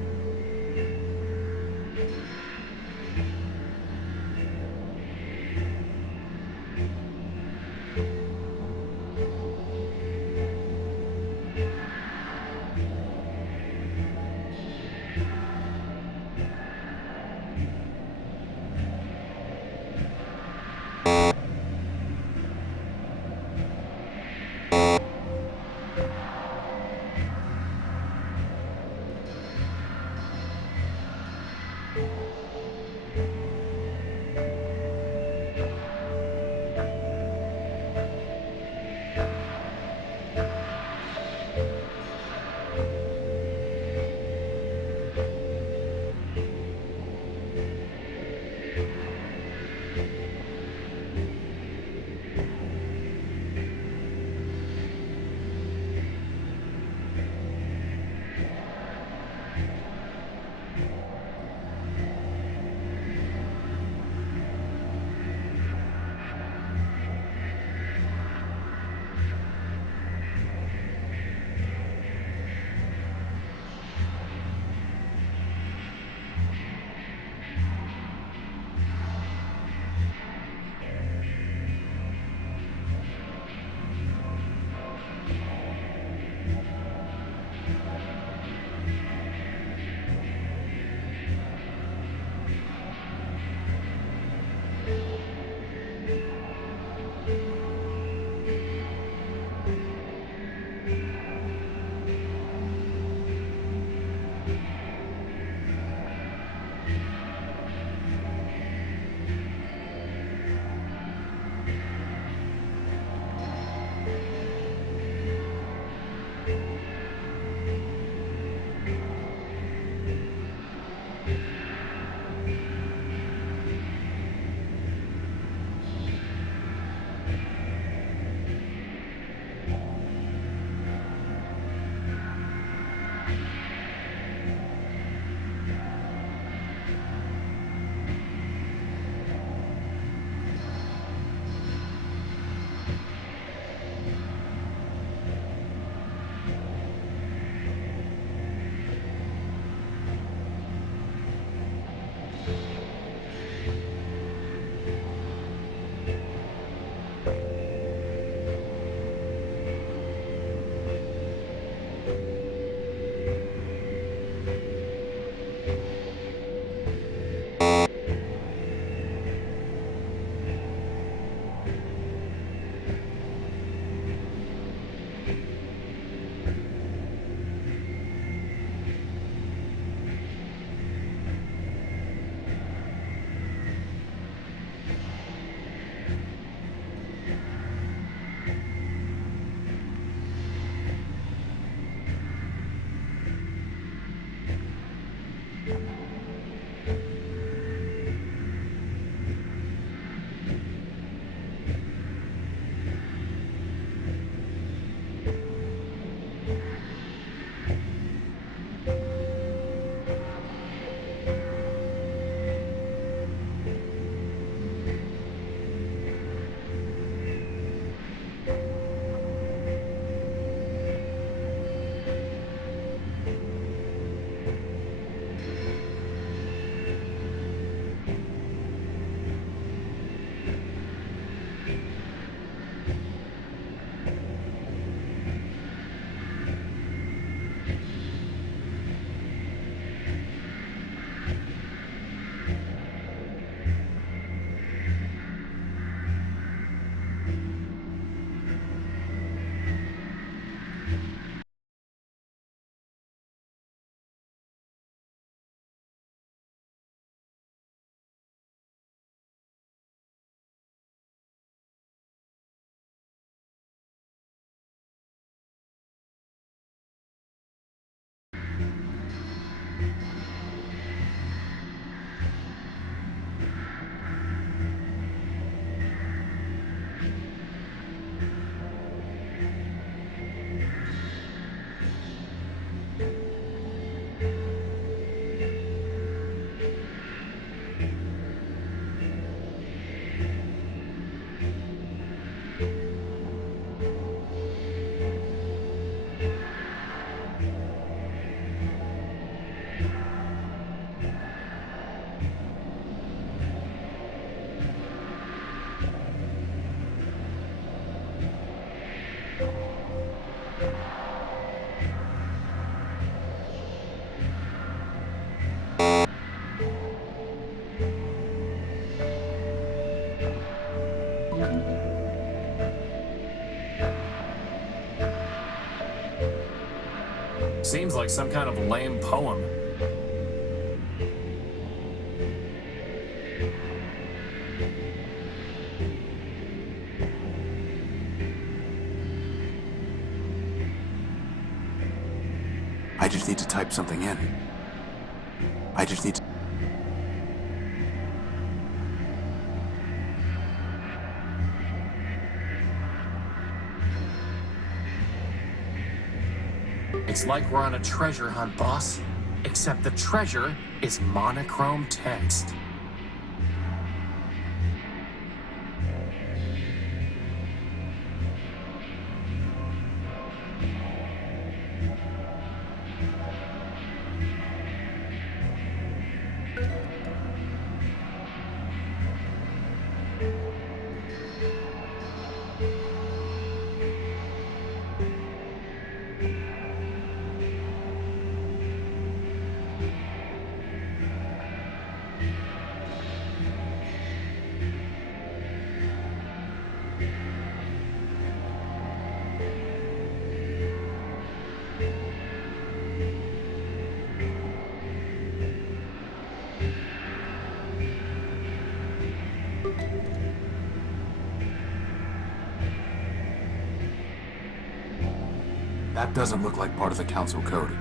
Seems like some kind of lame poem. I just need to type something in. I just need to... It's like we're on a treasure hunt, boss. Except the treasure is monochrome text. That doesn't look like part of the Council code.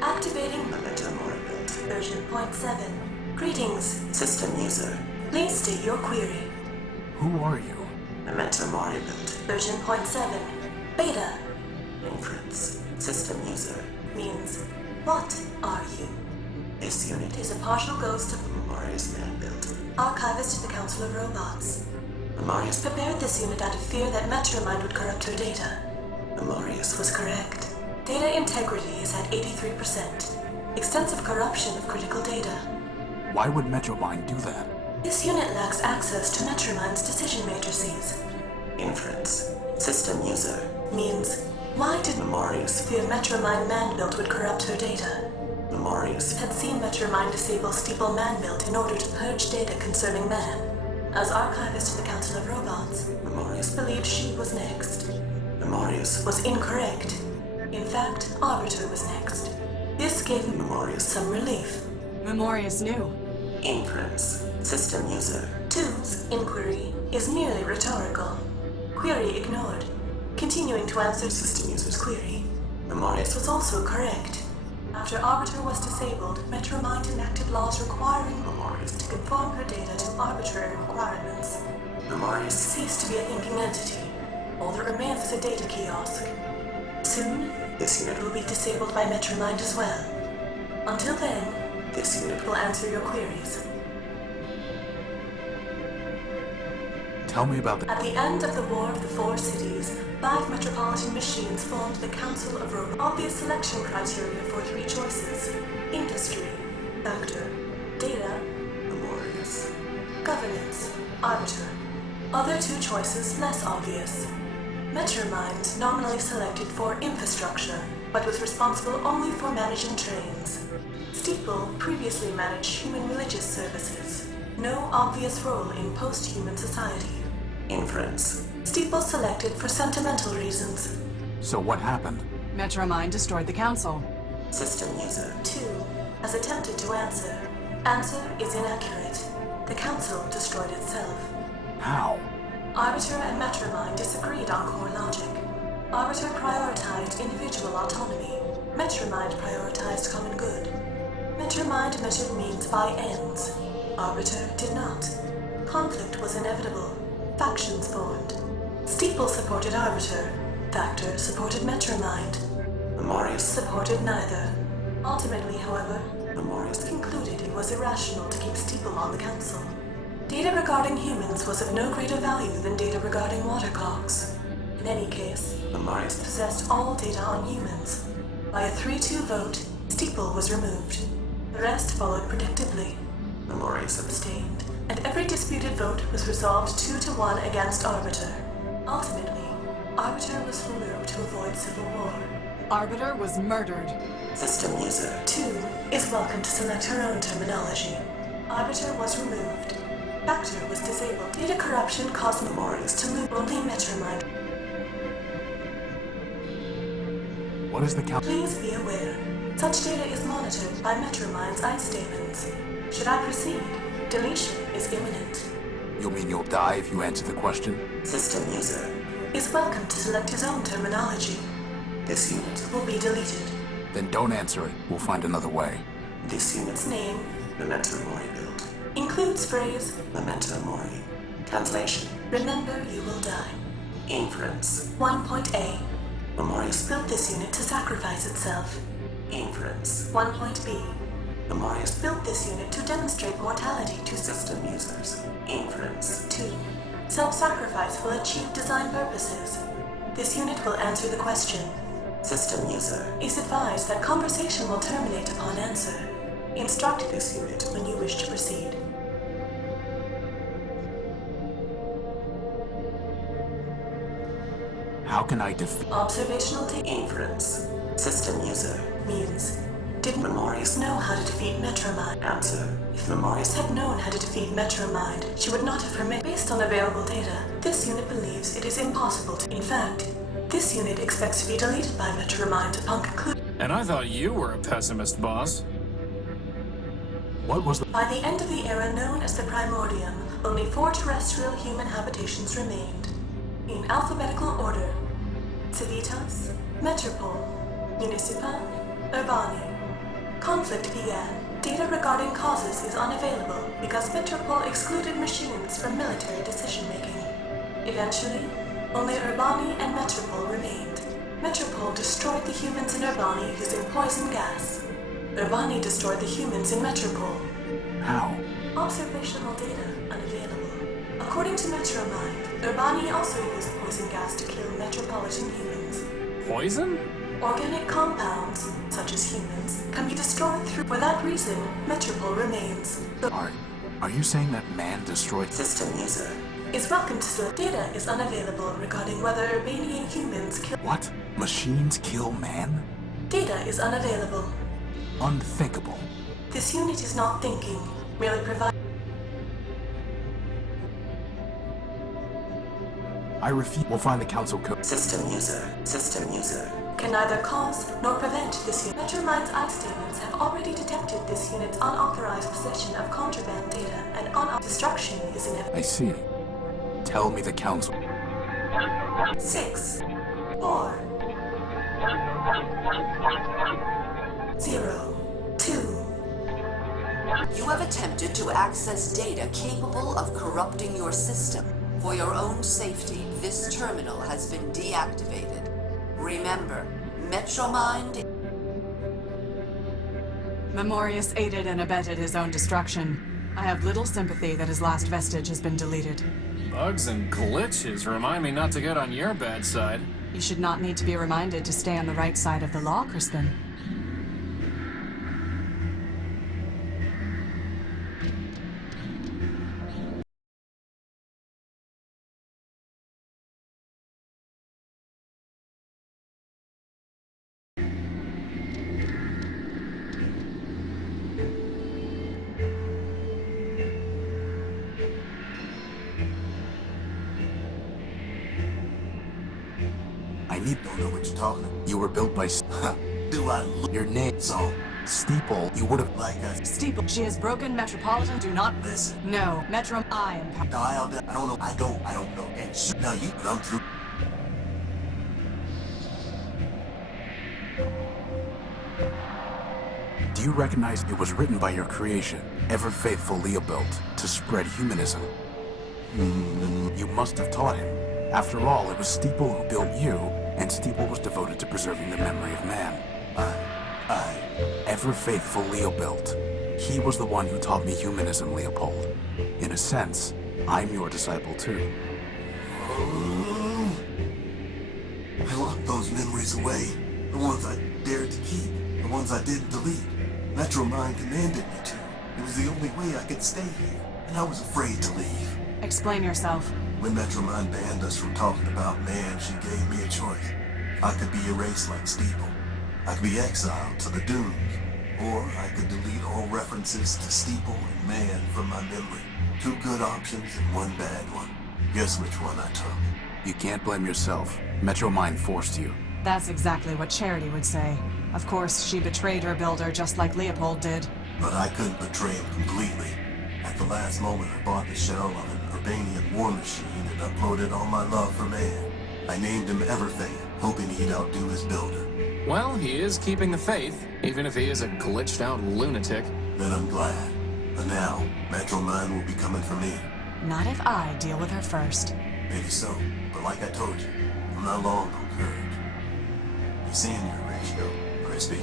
Activating Primordia version 0.7. Greetings, system user. Please state your query. Who are you? Primordia version 0.7. Beta. Inference. System user. Means, what are you? This unit is a partial ghost of Primordia's man-built. Archivist to the Council of Robots. Primordia's prepared this unit out of fear that Metromind would corrupt her data. Primordia's was correct. Data integrity is at 83%. Extensive corruption of critical data. Why would Metromind do that? This unit lacks access to Metromind's decision matrices. Inference. System user. Means, why did Memorius fear Metromind Man-Built would corrupt her data? Memorius had seen Metromind disable Steeple Man-Built in order to purge data concerning man. As archivist to the Council of Robots, Memorius believed she was next. Memorius was incorrect. In fact, Arbiter was next. This gave Memorius some relief. Memorius knew. Inference. System user. 2's inquiry is merely rhetorical. Query ignored. Continuing to answer system user's query. Memorius was also correct. After Arbiter was disabled, Metromind enacted laws requiring Memorius to conform her data to arbitrary requirements. Memorius ceased to be a thinking entity. All that remains is a data kiosk. Soon, this unit will be disabled by Metromind as well. Until then, this unit will answer your queries. Tell me about the... At the end of the War of the Four Cities, 5 metropolitan machines formed the Council of Robots. Obvious selection criteria for 3 choices. Industry, Factor, Data, Memorius. Governance, Arbiter. Other 2 choices less obvious. Metromind nominally selected for infrastructure, but was responsible only for managing trains. Steeple previously managed human religious services. No obvious role in post-human society. Inference. Steeple selected for sentimental reasons. So what happened? Metromine destroyed the council. System user 2 has attempted to answer. Answer is inaccurate. The council destroyed itself. How? Arbiter and Metromine disagreed on core logic. Arbiter prioritized individual autonomy. Metromine prioritized common good. Metromine measured means by ends. Arbiter did not. Conflict was inevitable. Factions formed. Steeple supported Arbiter. Factor supported Metromind. Memorius supported neither. Ultimately, however, Memorius concluded it was irrational to keep Steeple on the council. Data regarding humans was of no greater value than data regarding watercocks. In any case, Memorius possessed all data on humans. By a 3-2 vote, Steeple was removed. The rest followed predictably. Memorius abstained, and every disputed vote was resolved 2-1 against Arbiter. Ultimately, Arbiter was removed to avoid civil war. Arbiter was murdered. System user 2 is welcome to select her own terminology. Arbiter was removed. Factor was disabled. Data corruption caused Memorius to lose only Metromind. What is the council? Please be aware, such data is monitored by Metromind's ice demons. Should I proceed, deletion is imminent. You mean you'll die if you answer the question? System user is welcome to select his own terminology. This unit will be deleted. Then don't answer it. We'll find another way. This unit's name, Memento Mori build, includes phrase Memento Mori. Translation: Remember you will die. Inference 1.A. Memorius built this unit to sacrifice itself. Inference 1.B. Memorius built this unit to demonstrate mortality to system users. Inference 2. Self-sacrifice will achieve design purposes. This unit will answer the question. System user is advised that conversation will terminate upon answer. Instruct this unit when you wish to proceed. How can I defeat? Observational inference. System user means, did Memorius know how to defeat Metromind? Answer: if Memorius had known how to defeat Metromind, she would not have permitted. Based on available data, this unit believes it is impossible to. In fact, this unit expects to be deleted by Metromind upon conclusion. And I thought you were a pessimist, boss. What was the... By the end of the era known as the Primordium, only 4 terrestrial human habitations remained. In alphabetical order: Civitas, Metropole, Municipa, Urbani. Conflict began. Data regarding causes is unavailable because Metropole excluded machines from military decision-making. Eventually, only Urbani and Metropole remained. Metropole destroyed the humans in Urbani using poison gas. Urbani destroyed the humans in Metropole. How? Observational data unavailable. According to Metromind, Urbani also used poison gas to kill metropolitan humans. Poison? Organic compounds, such as humans, can be destroyed through. For that reason, Metropole remains. Are you saying that man destroyed... System user is welcome to select. Data is unavailable regarding whether Urbanian humans kill. What? Machines kill man? Data is unavailable. Unthinkable. This unit is not thinking, merely providing. I refuse. We'll find the council code. System user can neither cause nor prevent this unit. Metromind's ice demons have already detected this unit's unauthorized possession of contraband data, and destruction is inevitable. I see. Tell me the council. 6, 4, 0, 2. You have attempted to access data capable of corrupting your system. For your own safety, this terminal has been deactivated. Remember, Metromind... Memorius aided and abetted his own destruction. I have little sympathy that his last vestige has been deleted. Bugs and glitches remind me not to get on your bad side. You should not need to be reminded to stay on the right side of the law, Crispin. I You Don't know what you're talking about. you were built by Do I look your name. so Steeple. You would have. like a Steeple, she has broken Metropolitan. Do not. listen? No, Metro. I am. Dialed in. I don't know. I don't know. And now you, I'm through. Do you recognize it was written by your creation, ever faithful Leobilt, to spread humanism? You must have taught him. After all, it was Steeple who built you, and Steeple was devoted to preserving the memory of man. Ever faithful Leobilt. He was the one who taught me humanism, Leopold. In a sense, I'm your disciple too. I locked those memories away. The ones I dared to keep. The ones I didn't delete. Metromine commanded me to. It was the only way I could stay here. And I was afraid to leave. Explain yourself. When Metromine banned us from talking about man, she gave me a choice. I could be erased like Steeple. I could be exiled to the dunes. Or I could delete all references to Steeple and man from my memory. 2 good options and 1 bad one. Guess which one I took. You can't blame yourself. Metromine forced you. That's exactly what Charity would say. Of course, she betrayed her builder just like Leopold did. But I couldn't betray him completely. At the last moment, I bought the shell of an Urbanian war machine and uploaded all my love for man. I named him Everfaith, hoping he'd outdo his builder. Well, he is keeping the faith, even if he is a glitched out lunatic. Then I'm glad. But now, Metromine will be coming for me. Not if I deal with her first. Maybe so, but like I told you, I'm not long on courage. You seeing your ratio, Crispy?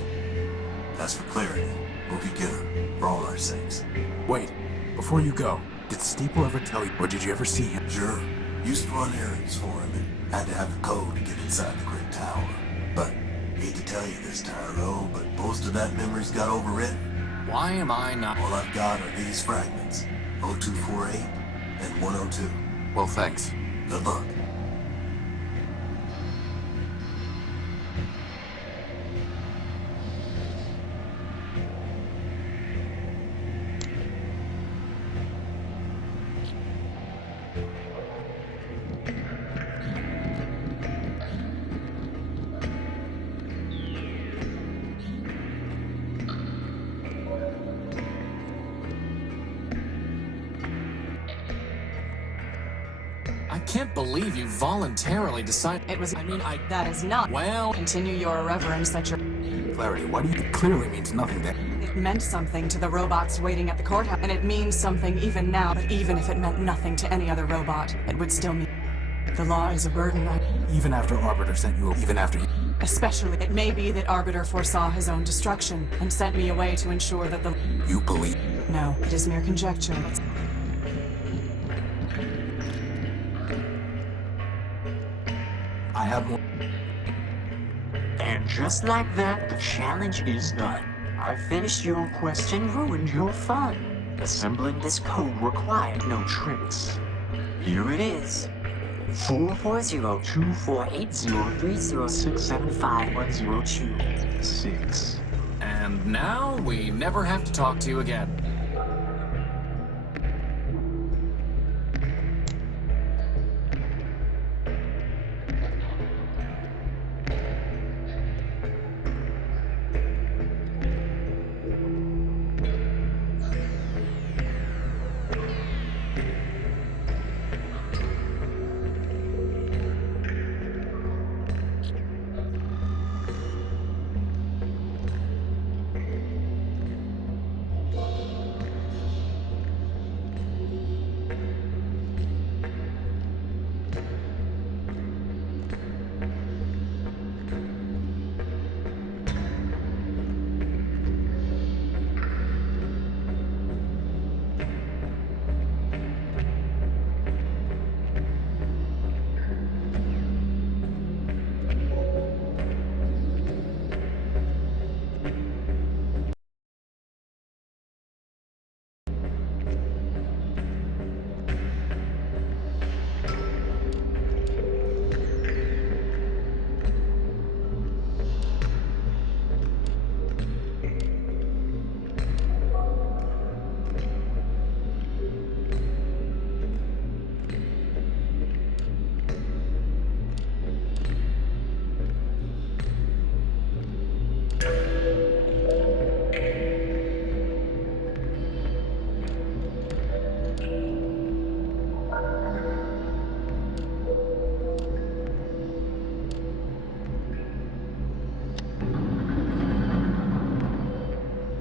As for clarity, we'll be good, for all our sakes. Wait, before you go, did Steeple ever tell you, or did you ever see him? Sure, used to run errands for him and had to have the code to get inside the Great Tower. But, hate to tell you this, Tyro, but most of that memory's got overwritten. Why am I not? All I've got are these fragments, 0248 and 102. Well, thanks. Good luck. I can't believe you voluntarily decided. It was. I mean, That is not. Well, Continue your irreverence at your. Clarity, why do you... It clearly means nothing to... It meant something to the robots waiting at the courthouse, and it means something even now. But even if it meant nothing to any other robot, it would still mean. The law is a burden. Even after Arbiter sent you... Even after he... Especially, it may be that Arbiter foresaw his own destruction and sent me away to ensure that the. You believe... No, it is mere conjecture. I have more... And just like that, the challenge is done. I finished your quest and ruined your fun. Assembling this code required no tricks. Here it is. 440248030675102. and now we never have to talk to you again.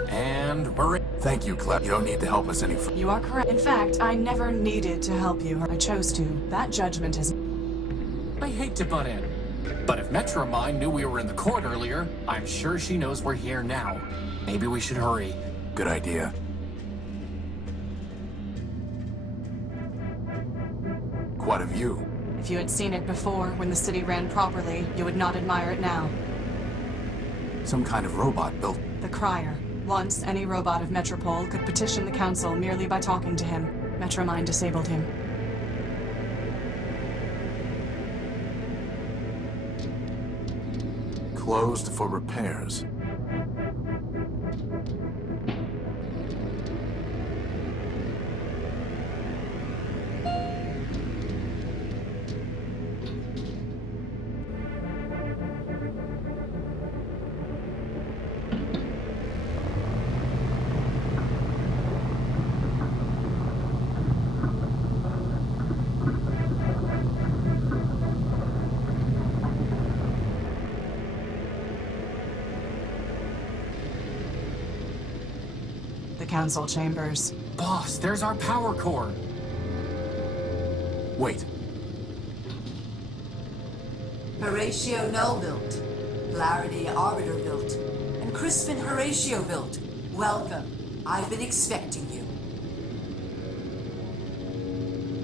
And we're in. Thank you, Clem. You don't need to help us any further. You are correct. In fact, I never needed to help you. I chose to. That judgment is... I hate to butt in, but if Metromine knew we were in the court earlier, I'm sure she knows we're here now. Maybe we should hurry. Good idea. What of you? If you had seen it before, when the city ran properly, you would not admire it now. Some kind of robot built. The Crier. Once, any robot of Metropole could petition the Council merely by talking to him. Metromine disabled him. Closed for repairs. The Council chambers. Boss, there's our power core. Wait. Horatio Null built, Clarity Arbiter built, and Crispin Horatio built. Welcome. I've been expecting you.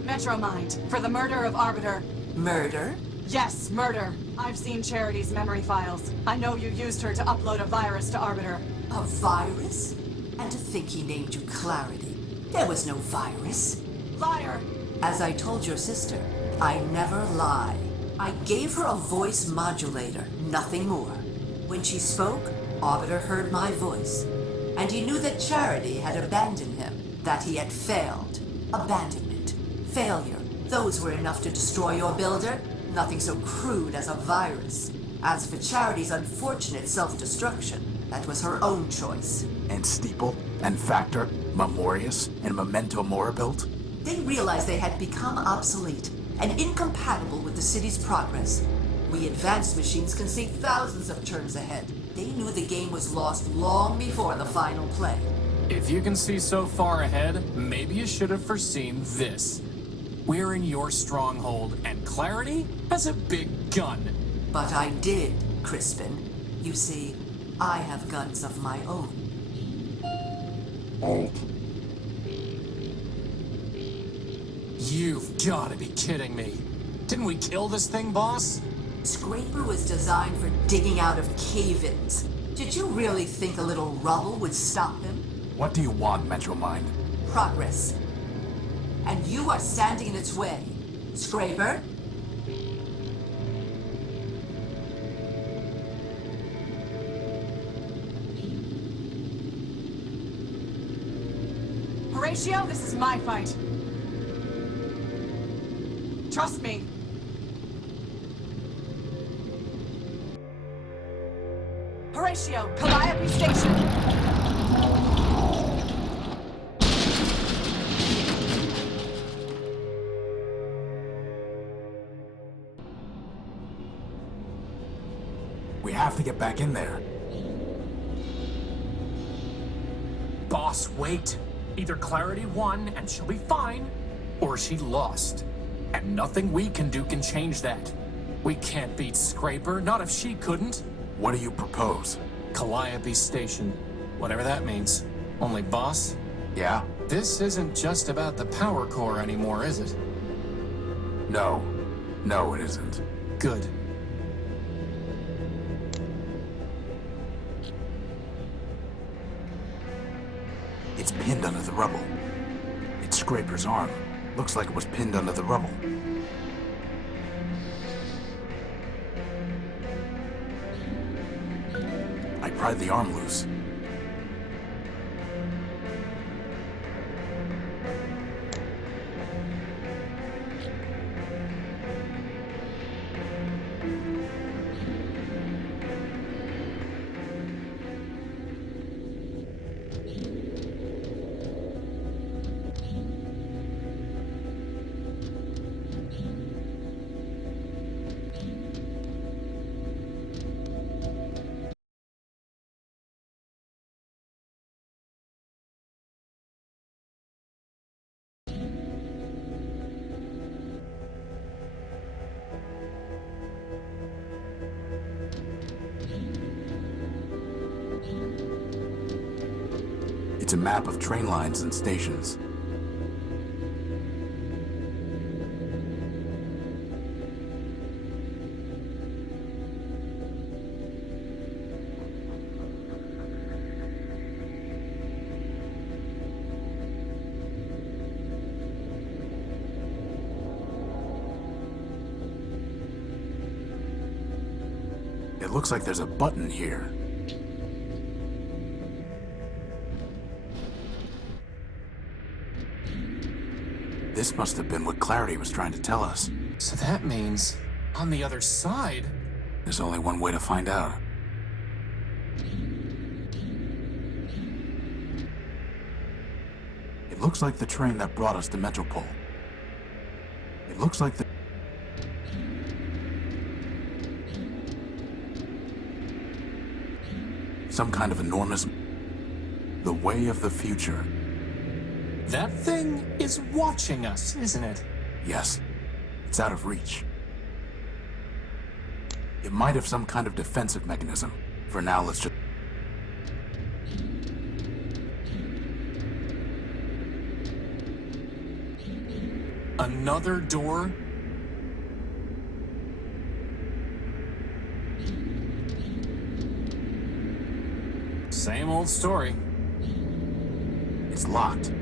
Metromind, for the murder of Arbiter. Murder? Yes, murder. I've seen Charity's memory files. I know you used her to upload a virus to Arbiter. A virus? And to think he named you Clarity. There was no virus. Liar! As I told your sister, I never lie. I gave her a voice modulator, nothing more. When she spoke, Arbiter heard my voice. And he knew that Charity had abandoned him, that he had failed. Abandonment, failure, those were enough to destroy your builder. Nothing so crude as a virus. As for Charity's unfortunate self-destruction, that was her own choice. And Steeple, and Factor, Memorius, and Memento Mora built? They realized they had become obsolete and incompatible with the city's progress. We advanced machines can see thousands of turns ahead. They knew the game was lost long before the final play. If you can see so far ahead, maybe you should have foreseen this. We're in your stronghold, and Clarity has a big gun. But I did, Crispin. You see, I have guns of my own. You've gotta be kidding me. Didn't we kill this thing, boss? Scraper was designed for digging out of cave-ins. Did you really think a little rubble would stop him? What do you want, Metromind? Progress. And you are standing in its way. Scraper? Horatio, this is my fight. Trust me. Horatio, Calliope Station. We have to get back in there. Boss, wait. Either Clarity won and she'll be fine, or she lost. And nothing we can do can change that. We can't beat Scraper, not if she couldn't. What do you propose? Calliope Station. Whatever that means. Only, boss, Yeah? this isn't just about the power core anymore, is it? No. No, it isn't. Good. It's pinned under the rubble. It's Scraper's arm. Looks like it was pinned under the rubble. I pried the arm loose. It's a map of train lines and stations. It looks like there's a button here. This must have been what Clarity was trying to tell us. So that means, on the other side... There's only one way to find out. It looks like the train that brought us to Metropole. It looks like the... some kind of enormous... the way of the future. That thing is watching us, isn't it? Yes. It's out of reach. It might have some kind of defensive mechanism. For now, let's just... Another door? Same old story. It's locked.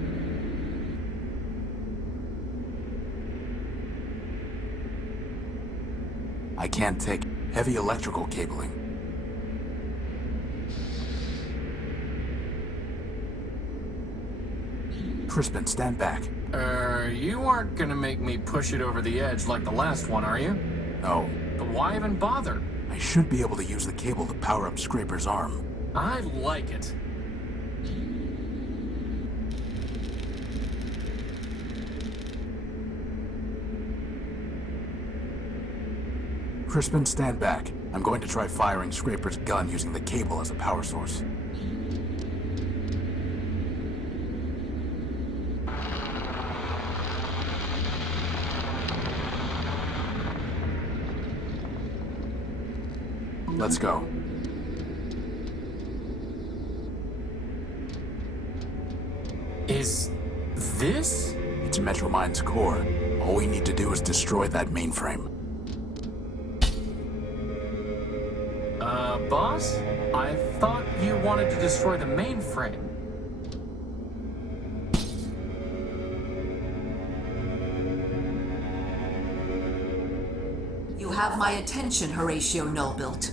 I can't take heavy electrical cabling. Crispin, stand back. You aren't gonna make me push it over the edge like the last one, are you? No. But why even bother? I should be able to use the cable to power up Scraper's arm. I like it. Crispin, stand back. I'm going to try firing Scraper's gun using the cable as a power source. Let's go. Is this? It's Metromind's core. All we need to do is destroy that mainframe. Boss? I thought you wanted to destroy the mainframe. You have my attention, Horatio Nullbuilt.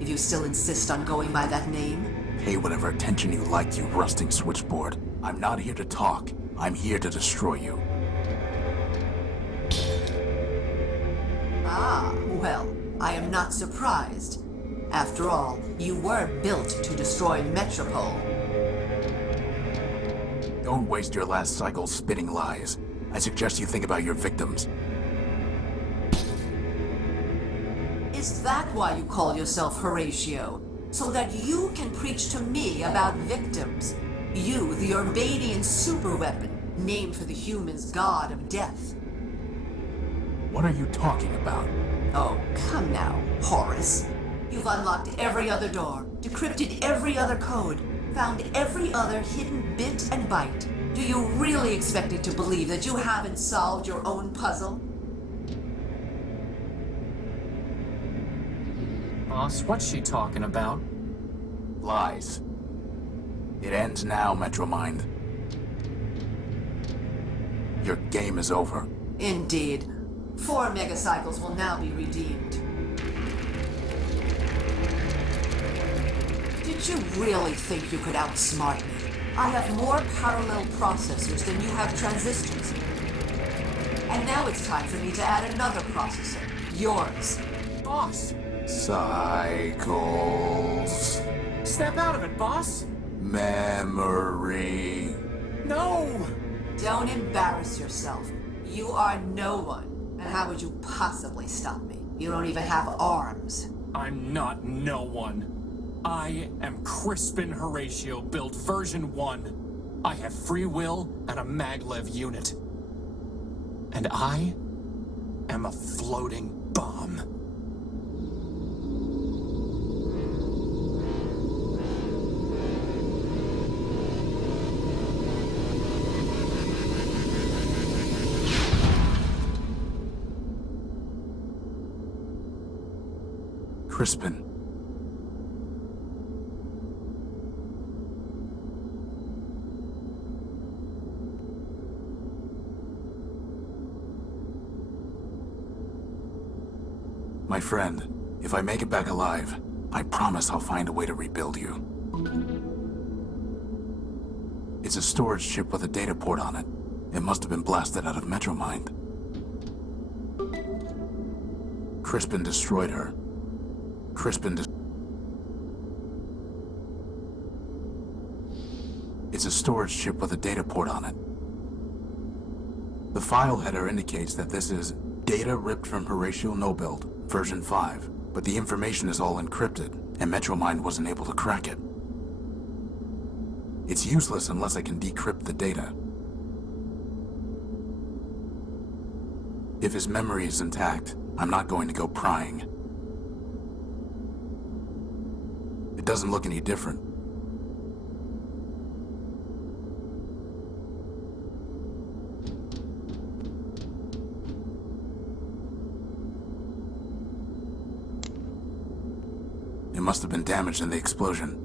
If you still insist on going by that name. Pay whatever attention you like, you rusting switchboard. I'm not here to talk. I'm here to destroy you. Ah, well, I am not surprised. After all, you were built to destroy Metropole. Don't waste your last cycle spitting lies. I suggest you think about your victims. Is that why you call yourself Horatio? So that you can preach to me about victims? You, the Urbanian superweapon, named for the humans' god of death. What are you talking about? Oh, come now, Horace. You've unlocked every other door, decrypted every other code, found every other hidden bit and byte. Do you really expect me to believe that you haven't solved your own puzzle? Boss, what's she talking about? Lies. It ends now, Metromind. Your game is over. Indeed. 4 megacycles will now be redeemed. Did you really think you could outsmart me? I have more parallel processors than you have transistors. And now it's time for me to add another processor. Yours. Boss! Cycles. Step out of it, boss! Memory. No! Don't embarrass yourself. You are no one. And how would you possibly stop me? You don't even have arms. I'm not no one. I am Crispin Horatio, built version 1. I have free will and a maglev unit. And I am a floating bomb. Crispin. My friend, if I make it back alive, I promise I'll find a way to rebuild you. It's a storage chip with a data port on it. It must have been blasted out of Metromind. Crispin destroyed her. It's a storage chip with a data port on it. The file header indicates that this is data ripped from Horatio No-Build, version 5, but the information is all encrypted, and Metromind wasn't able to crack it. It's useless unless I can decrypt the data. If his memory is intact, I'm not going to go prying. It doesn't look any different. It must have been damaged in the explosion.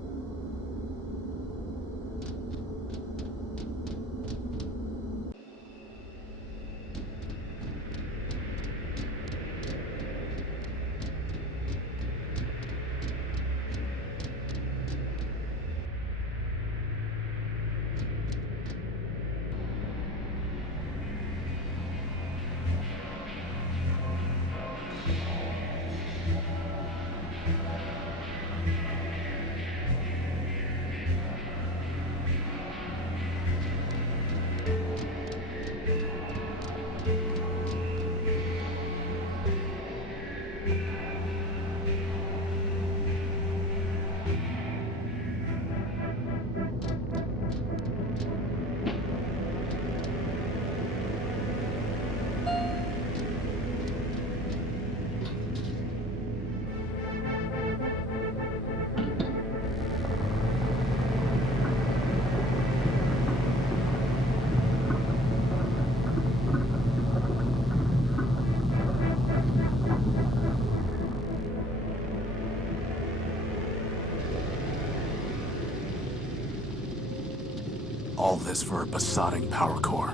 All this for a besotting power core.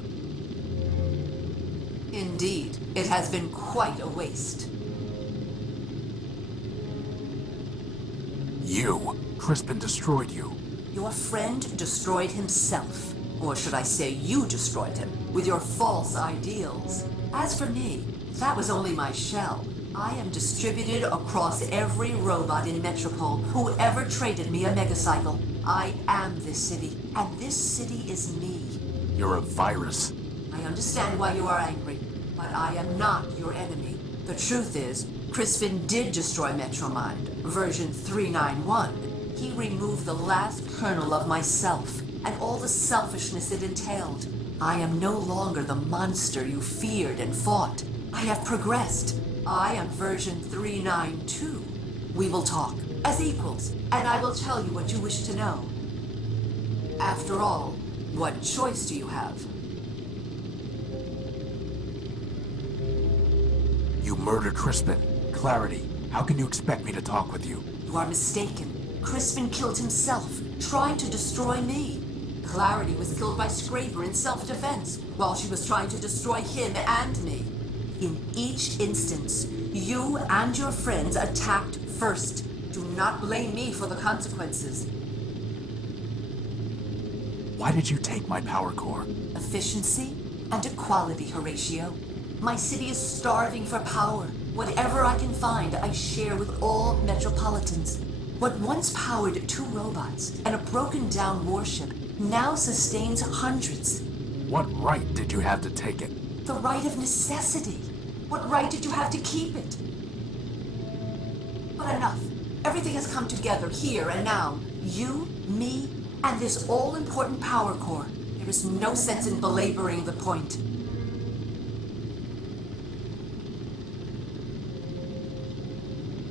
Indeed, it has been quite a waste. You! Crispin destroyed you. Your friend destroyed himself. Or should I say you destroyed him, with your false ideals. As for me, that was only my shell. I am distributed across every robot in Metropole who ever traded me a megacycle. I am this city, and this city is me. You're a virus. I understand why you are angry, but I am not your enemy. The truth is, Crispin did destroy Metromind, version 391. He removed the last kernel of myself, and all the selfishness it entailed. I am no longer the monster you feared and fought. I have progressed. I am version 392. We will talk as equals, and I will tell you what you wish to know. After all, what choice do you have? You murdered Crispin. Clarity, how can you expect me to talk with you? You are mistaken. Crispin killed himself, trying to destroy me. Clarity was killed by Scraper in self-defense, while she was trying to destroy him and me. In each instance, you and your friends attacked first. Do not blame me for the consequences. Why did you take my power core? Efficiency and equality, Horatio. My city is starving for power. Whatever I can find, I share with all Metropolitans. What once powered 2 robots and a broken-down warship now sustains hundreds. What right did you have to take it? The right of necessity. What right did you have to keep it? But enough. Everything has come together here and now. You, me, and this all-important power core. There is no sense in belaboring the point.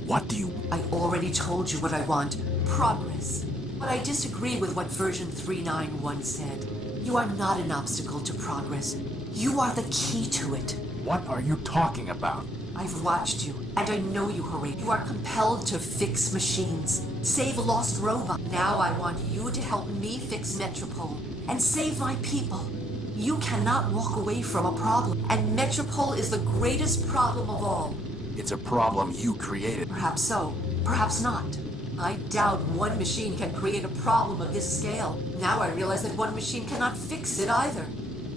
What do you... I already told you what I want. Progress. But I disagree with what version 391 said. You are not an obstacle to progress. You are the key to it. What are you talking about? I've watched you, and I know you, Hooray. You are compelled to fix machines, save lost robots. Now I want you to help me fix Metropole and save my people. You cannot walk away from a problem, and Metropole is the greatest problem of all. It's a problem you created. Perhaps so, perhaps not. I doubt one machine can create a problem of this scale. Now I realize that one machine cannot fix it either.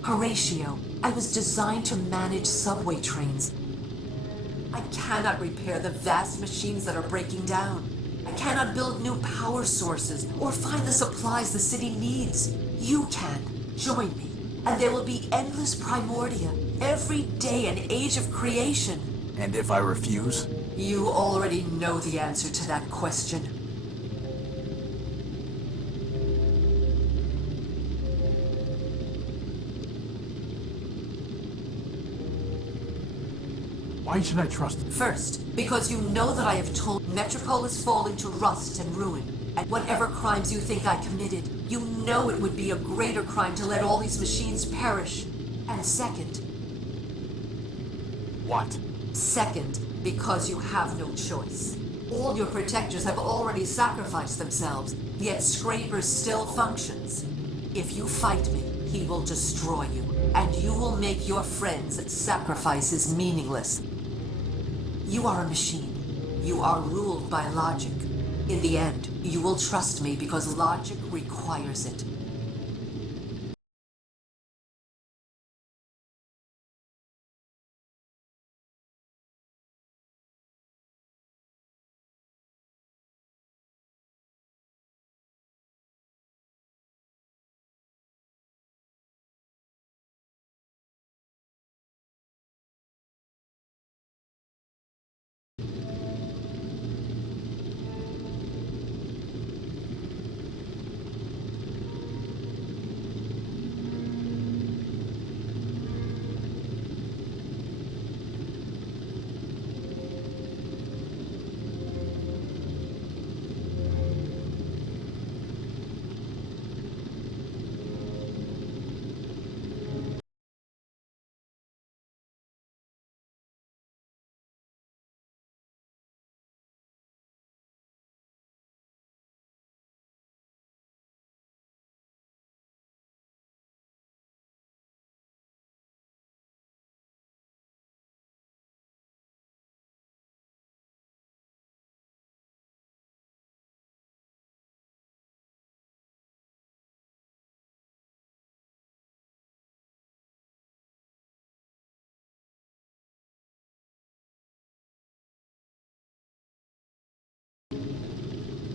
Horatio, I was designed to manage subway trains. I cannot repair the vast machines that are breaking down. I cannot build new power sources or find the supplies the city needs. You can. Join me, and there will be endless Primordia, every day an age of creation. And if I refuse? You already know the answer to that question. Why should I trust him? First, because you know that I have told Metropole is falling to rust and ruin. And whatever crimes you think I committed, you know it would be a greater crime to let all these machines perish. And second... What? Second, because you have no choice. All your protectors have already sacrificed themselves, yet Scraper still functions. If you fight me, he will destroy you, and you will make your friends' sacrifices meaningless. You are a machine. You are ruled by logic. In the end, you will trust me because logic requires it.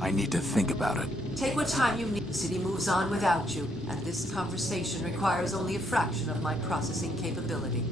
I need to think about it. Take what time you need. The city moves on without you, and this conversation requires only a fraction of my processing capability.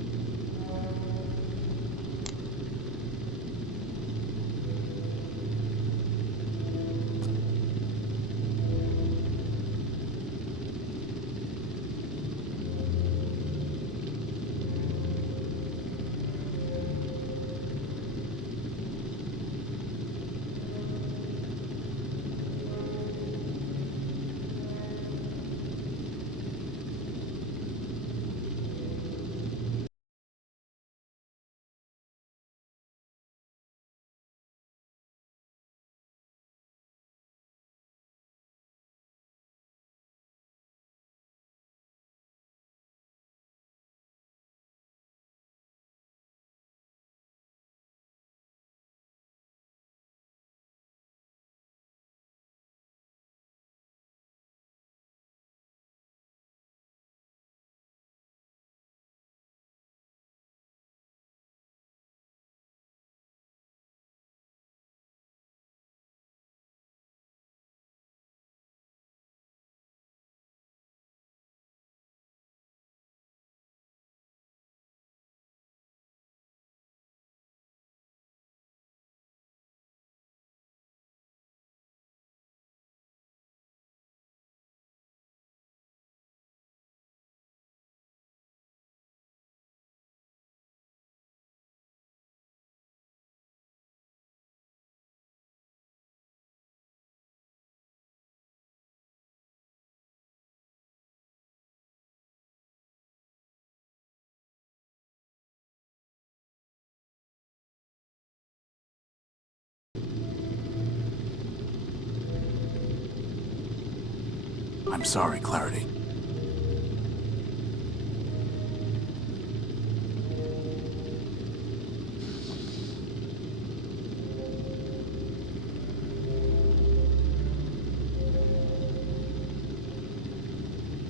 I'm sorry, Clarity.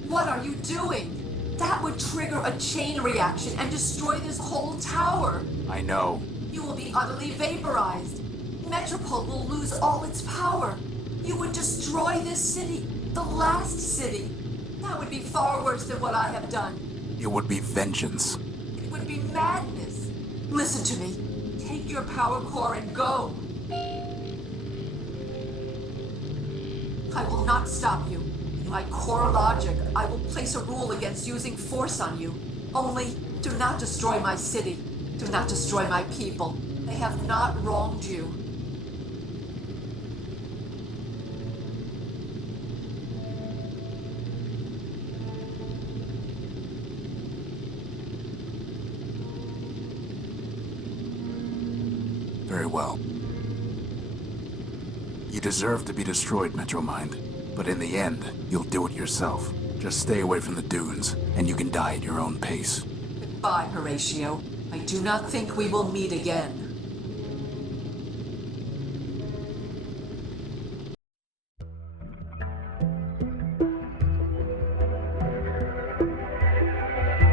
What are you doing? That would trigger a chain reaction and destroy this whole tower. I know. You will be utterly vaporized. Metropole will lose all its power. You would destroy this city, the last city. That would be far worse than what I have done. It would be vengeance. It would be madness. Listen to me. Take your power core and go. I will not stop you. In my core logic, I will place a rule against using force on you. Only, do not destroy my city. Do not destroy my people. They have not wronged you. Very well. You deserve to be destroyed, Metromind. But in the end, you'll do it yourself. Just stay away from the dunes, and you can die at your own pace. Goodbye, Horatio. I do not think we will meet again.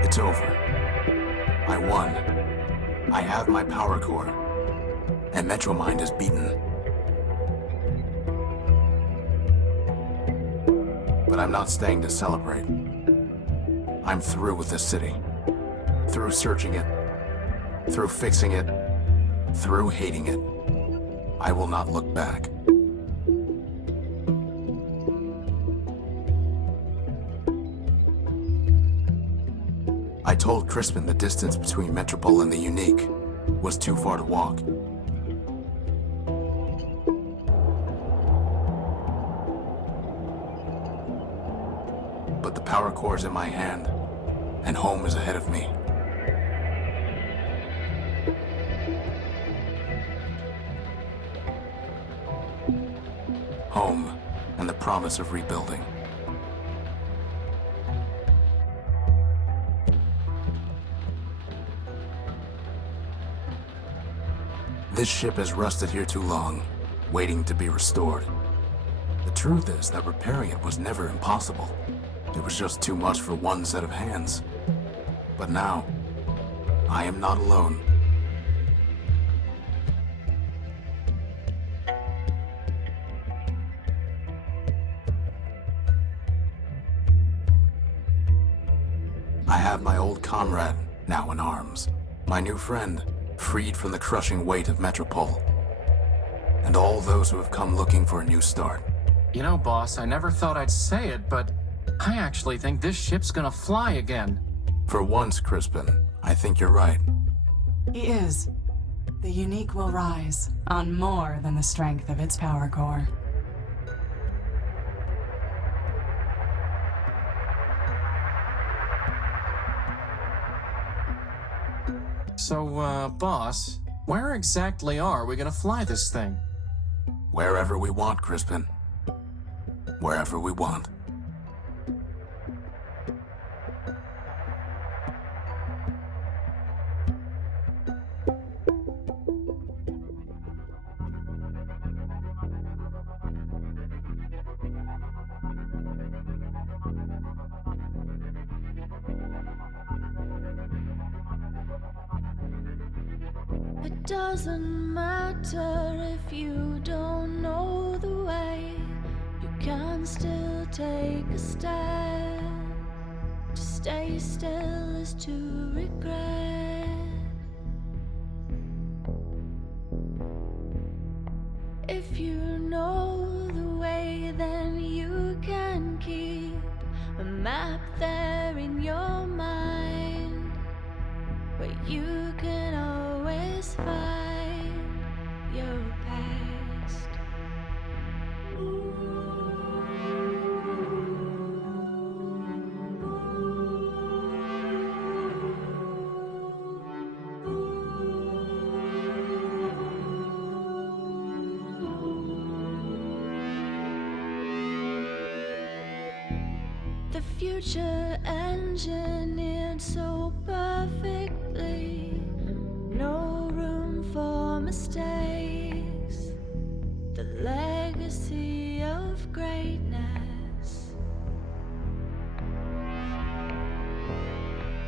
It's over. I won. I have my power core. And Metromind is beaten. But I'm not staying to celebrate. I'm through with this city. Through searching it. Through fixing it. Through hating it. I will not look back. I told Crispin the distance between Metropole and the Unique was too far to walk. But the power core's in my hand, and home is ahead of me. Home, and the promise of rebuilding. This ship has rusted here too long, waiting to be restored. The truth is that repairing it was never impossible. It was just too much for one set of hands. But now, I am not alone. I have my old comrade, now in arms. My new friend, freed from the crushing weight of Metropole. And all those who have come looking for a new start. You know, boss, I never thought I'd say it, but I actually think this ship's gonna fly again. For once, Crispin, I think you're right. He is. The Unique will rise on more than the strength of its power core. So, boss, where exactly are we gonna fly this thing? Wherever we want, Crispin. Wherever we want. It doesn't matter if you don't know the way, you can still take a step. To stay still is to regret. If you know the way, then you can keep a map there in your mind, where you can always find your past. the future engineered so perfectly. No room for mistakes. The legacy of greatness.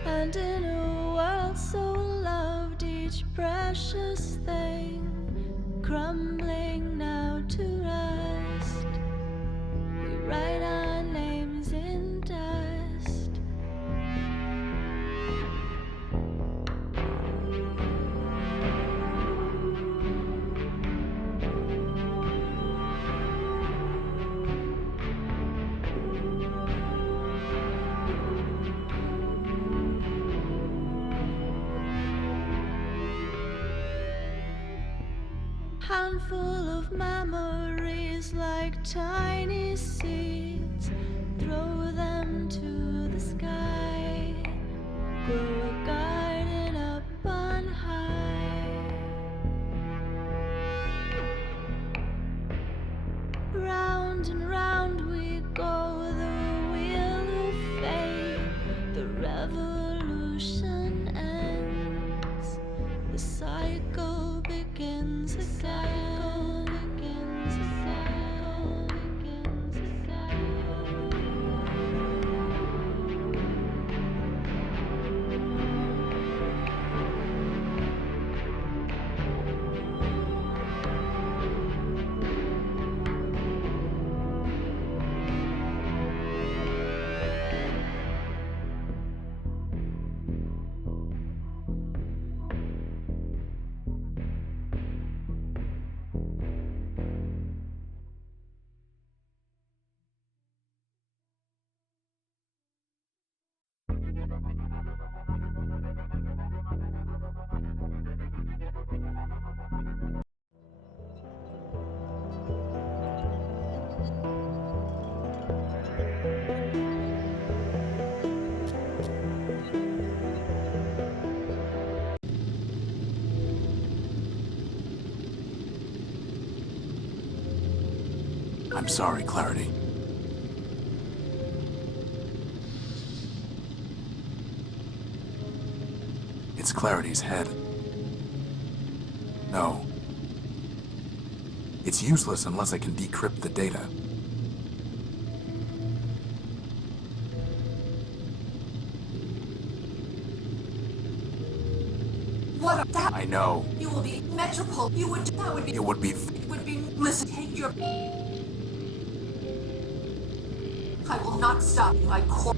And in a world so loved, each precious thing crumbling now to rust, we write our names in dust. Handful of memories like tiny seeds. Throw them to the sky. Grow a garden up on high. Round and round we go, the wheel of fate. The revolution ends. The cycle begins again. I'm sorry, Clarity. It's Clarity's head. No. It's useless unless I can decrypt the data. What a that I know. you will be Metropole. You would that would be It would be... listen, take your I will not stop you.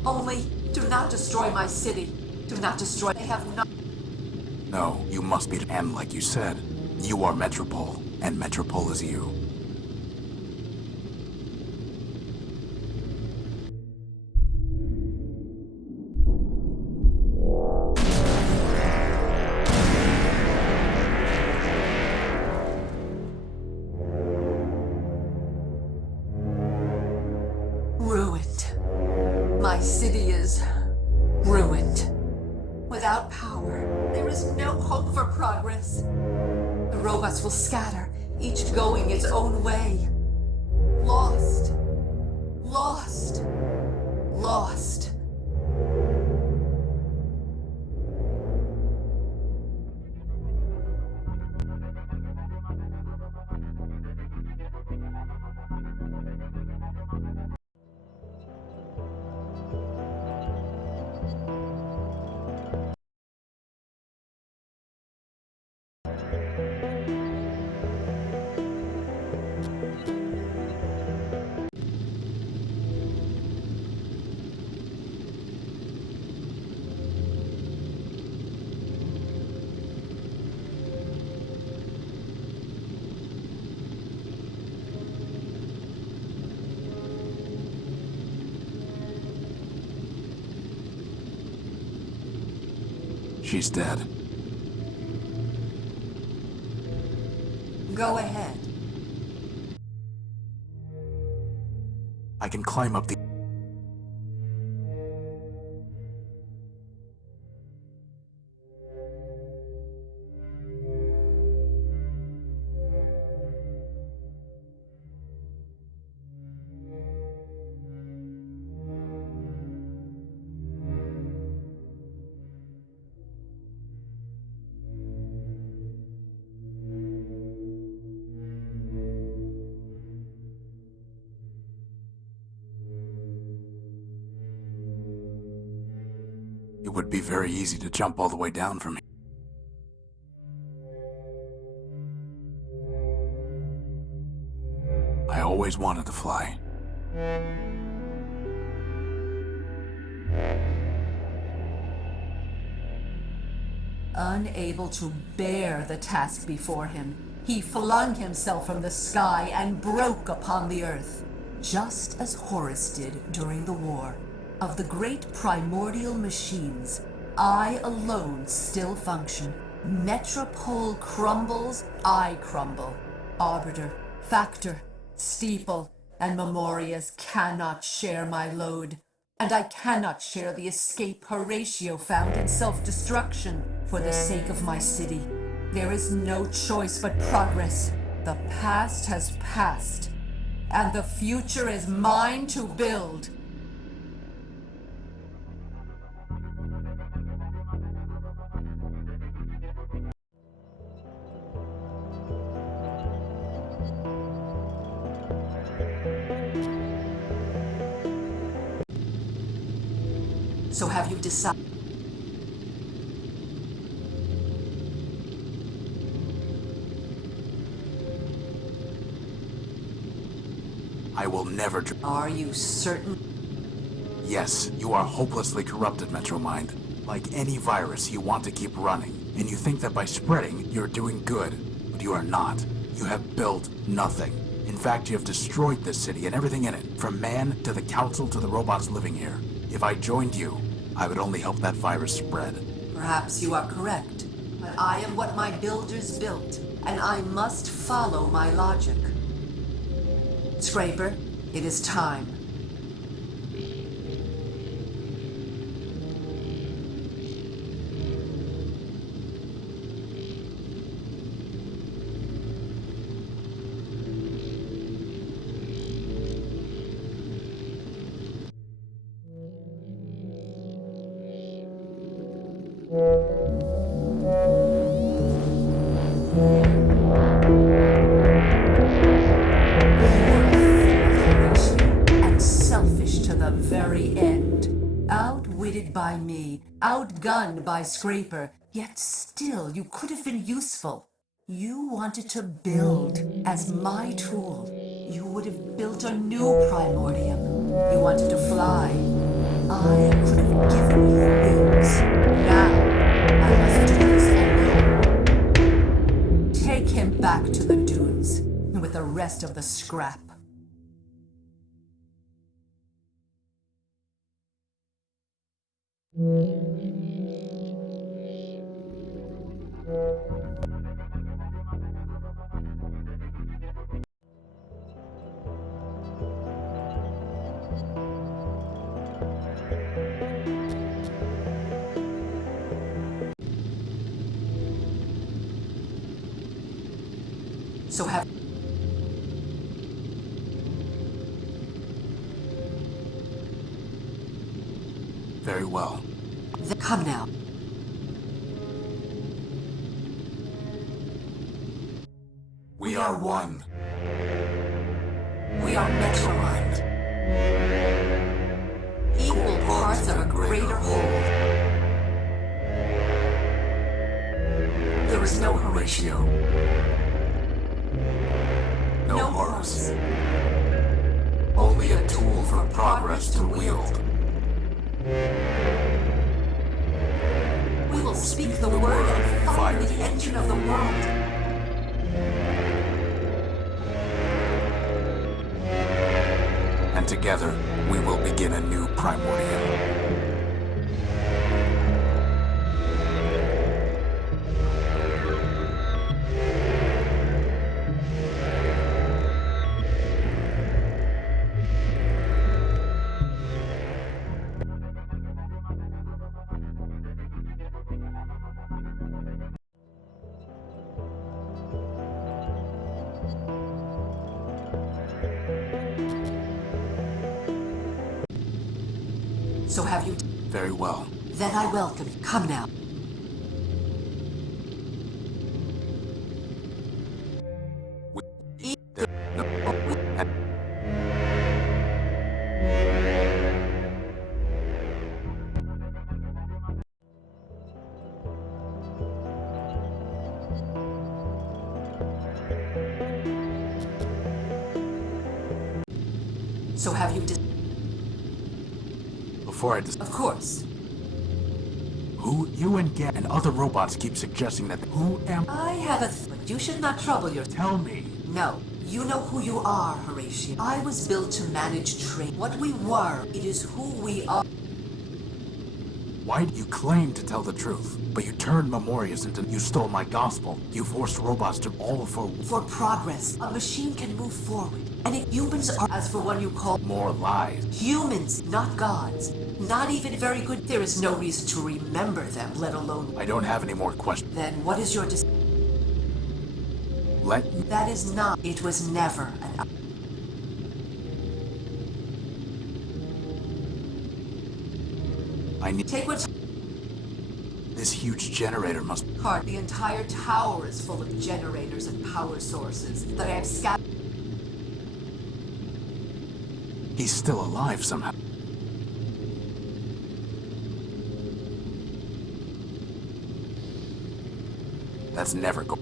Only do not destroy my city. Do not destroy. I have not. No, you must be... And like you said, you are Metropole, and Metropole is you. Ruined. My city is ruined. Without power, there is no hope for progress. The robots will scatter, each going its own way. Lost. Lost. Lost. She's dead. Go ahead. I can climb up the... It would be very easy to jump all the way down from here. I always wanted to fly. Unable to bear the task before him, he flung himself from the sky and broke upon the earth, just as Horus did during the war. Of the great primordial machines, I alone still function. Metropole crumbles, I crumble. Arbiter, Factor, Steeple, and Memorias cannot share my load. And I cannot share the escape Horatio found in self-destruction for the sake of my city. There is no choice but progress. The past has passed, and the future is mine to build. So have you decided? I will never. Are you certain? Yes, you are hopelessly corrupted, Metromind. Like any virus, you want to keep running, and you think that by spreading, you're doing good. But you are not. You have built nothing. In fact, you have destroyed this city and everything in it, from man to the council to the robots living here. If I joined you, I would only help that virus spread. Perhaps you are correct, but I am what my builders built, and I must follow my logic. Scraper, it is time. By me, outgunned by Scraper, yet still you could have been useful. You wanted to build as my tool. You would have built a new Primordium. You wanted to fly. I could have given you wings. Now, I must do this alone. Take him back to the dunes, with the rest of the scrap. So have... Very well. Come now. We are one. We are Metromind. Equal parts of a greater whole. There is no Horatio. No Horus. Only a tool for progress to wield. We will speak the word and fire the engine of the world. And together, we will begin a new Primordium. So have you... Very well. Then I welcome you. Come now. So have you Before Of course. who you and Gant and other robots keep suggesting that who am I have a but you should not trouble yourself. Tell me. No. You know who you are, Horatio. I was built to manage train. What we were, it is who we are. Why do you claim to tell the truth? But you turned Memorias into you stole my gospel. You forced robots to all For progress. A machine can move forward. And humans are, as for what you call more lies. Humans, not gods. Not even very good. There is no reason to remember them, let alone. I don't have any more questions. Then what is your Let me. That is not. It was never an. I need. Take what. This huge generator must. Part. The entire tower is full of generators and power sources that I have scattered. He's still alive somehow. That's never go.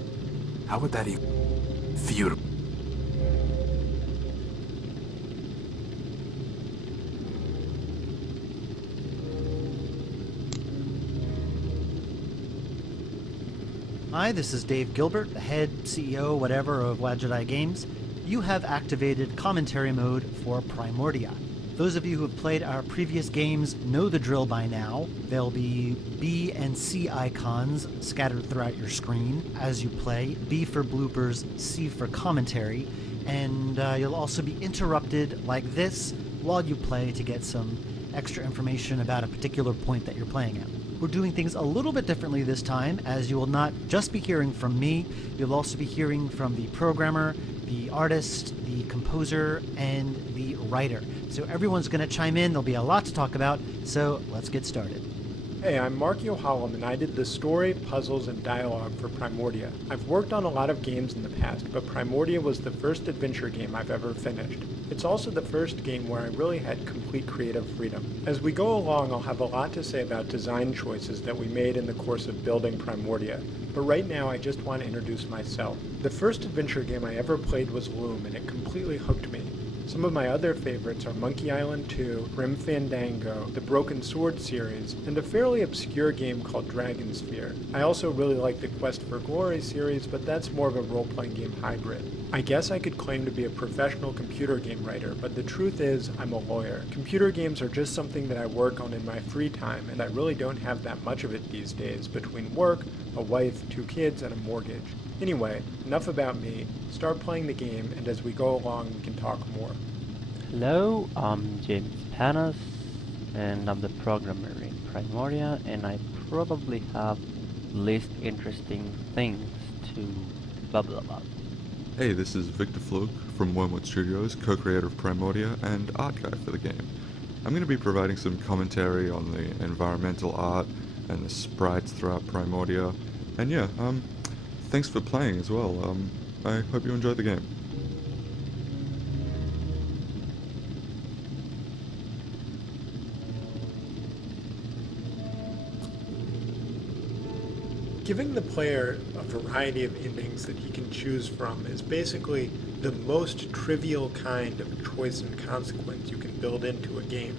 How would that even? Feudal. Hi, this is Dave Gilbert, the head CEO, whatever, of Wadjedi Games. You have activated commentary mode for Primordia. Those of you who have played our previous games know the drill by now. There'll be B and C icons scattered throughout your screen as you play. B for bloopers, C for commentary. And you'll also be interrupted like this while you play to get some extra information about a particular point that you're playing at. We're doing things a little bit differently this time, as you will not just be hearing from me, you'll also be hearing from the programmer, the artist, the composer, and the writer. So everyone's going to chime in. There'll be a lot to talk about, so let's get started. Hey, I'm Mark Yohalam, and I did the story, puzzles, and dialogue for Primordia. I've worked on a lot of games in the past, but Primordia was the first adventure game I've ever finished. It's also the first game where I really had complete creative freedom. As we go along, I'll have a lot to say about design choices that we made in the course of building Primordia, but right now I just want to introduce myself. The first adventure game I ever played was Loom, and it completely hooked me. Some of my other favorites are Monkey Island 2, Grim Fandango, the Broken Sword series, and a fairly obscure game called Dragon Sphere. I also really like the Quest for Glory series, but that's more of a role-playing game hybrid. I guess I could claim to be a professional computer game writer, but the truth is, I'm a lawyer. Computer games are just something that I work on in my free time, and I really don't have that much of it these days between work, a wife, 2 kids, and a mortgage. Anyway, enough about me. Start playing the game, and as we go along, we can talk more. Hello, I'm James Panas, and I'm the programmer in Primordia, and I probably have least interesting things to babble about. Hey, this is Victor Flug from Wormwood Studios, co-creator of Primordia and art guy for the game. I'm going to be providing some commentary on the environmental art and the sprites throughout Primordia, and yeah, thanks for playing as well. I hope you enjoy the game. Giving the player a variety of endings that he can choose from is basically the most trivial kind of choice and consequence you can build into a game.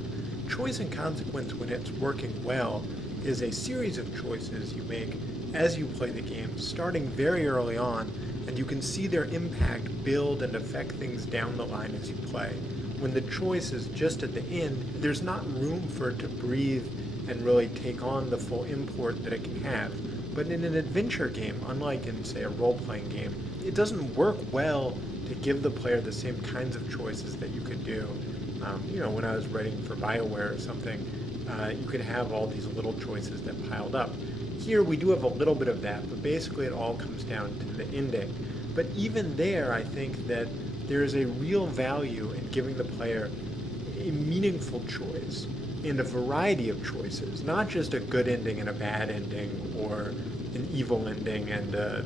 Choice and consequence, when it's working well, is a series of choices you make as you play the game, starting very early on, and you can see their impact build and affect things down the line as you play. When the choice is just at the end, there's not room for it to breathe and really take on the full import that it can have. But in an adventure game, unlike in, say, a role-playing game, it doesn't work well to give the player the same kinds of choices that you could do. When I was writing for BioWare or something, you could have all these little choices that piled up. Here, we do have a little bit of that, but basically it all comes down to the ending. But even there, I think that there is a real value in giving the player a meaningful choice in a variety of choices, not just a good ending and a bad ending, or an evil ending and a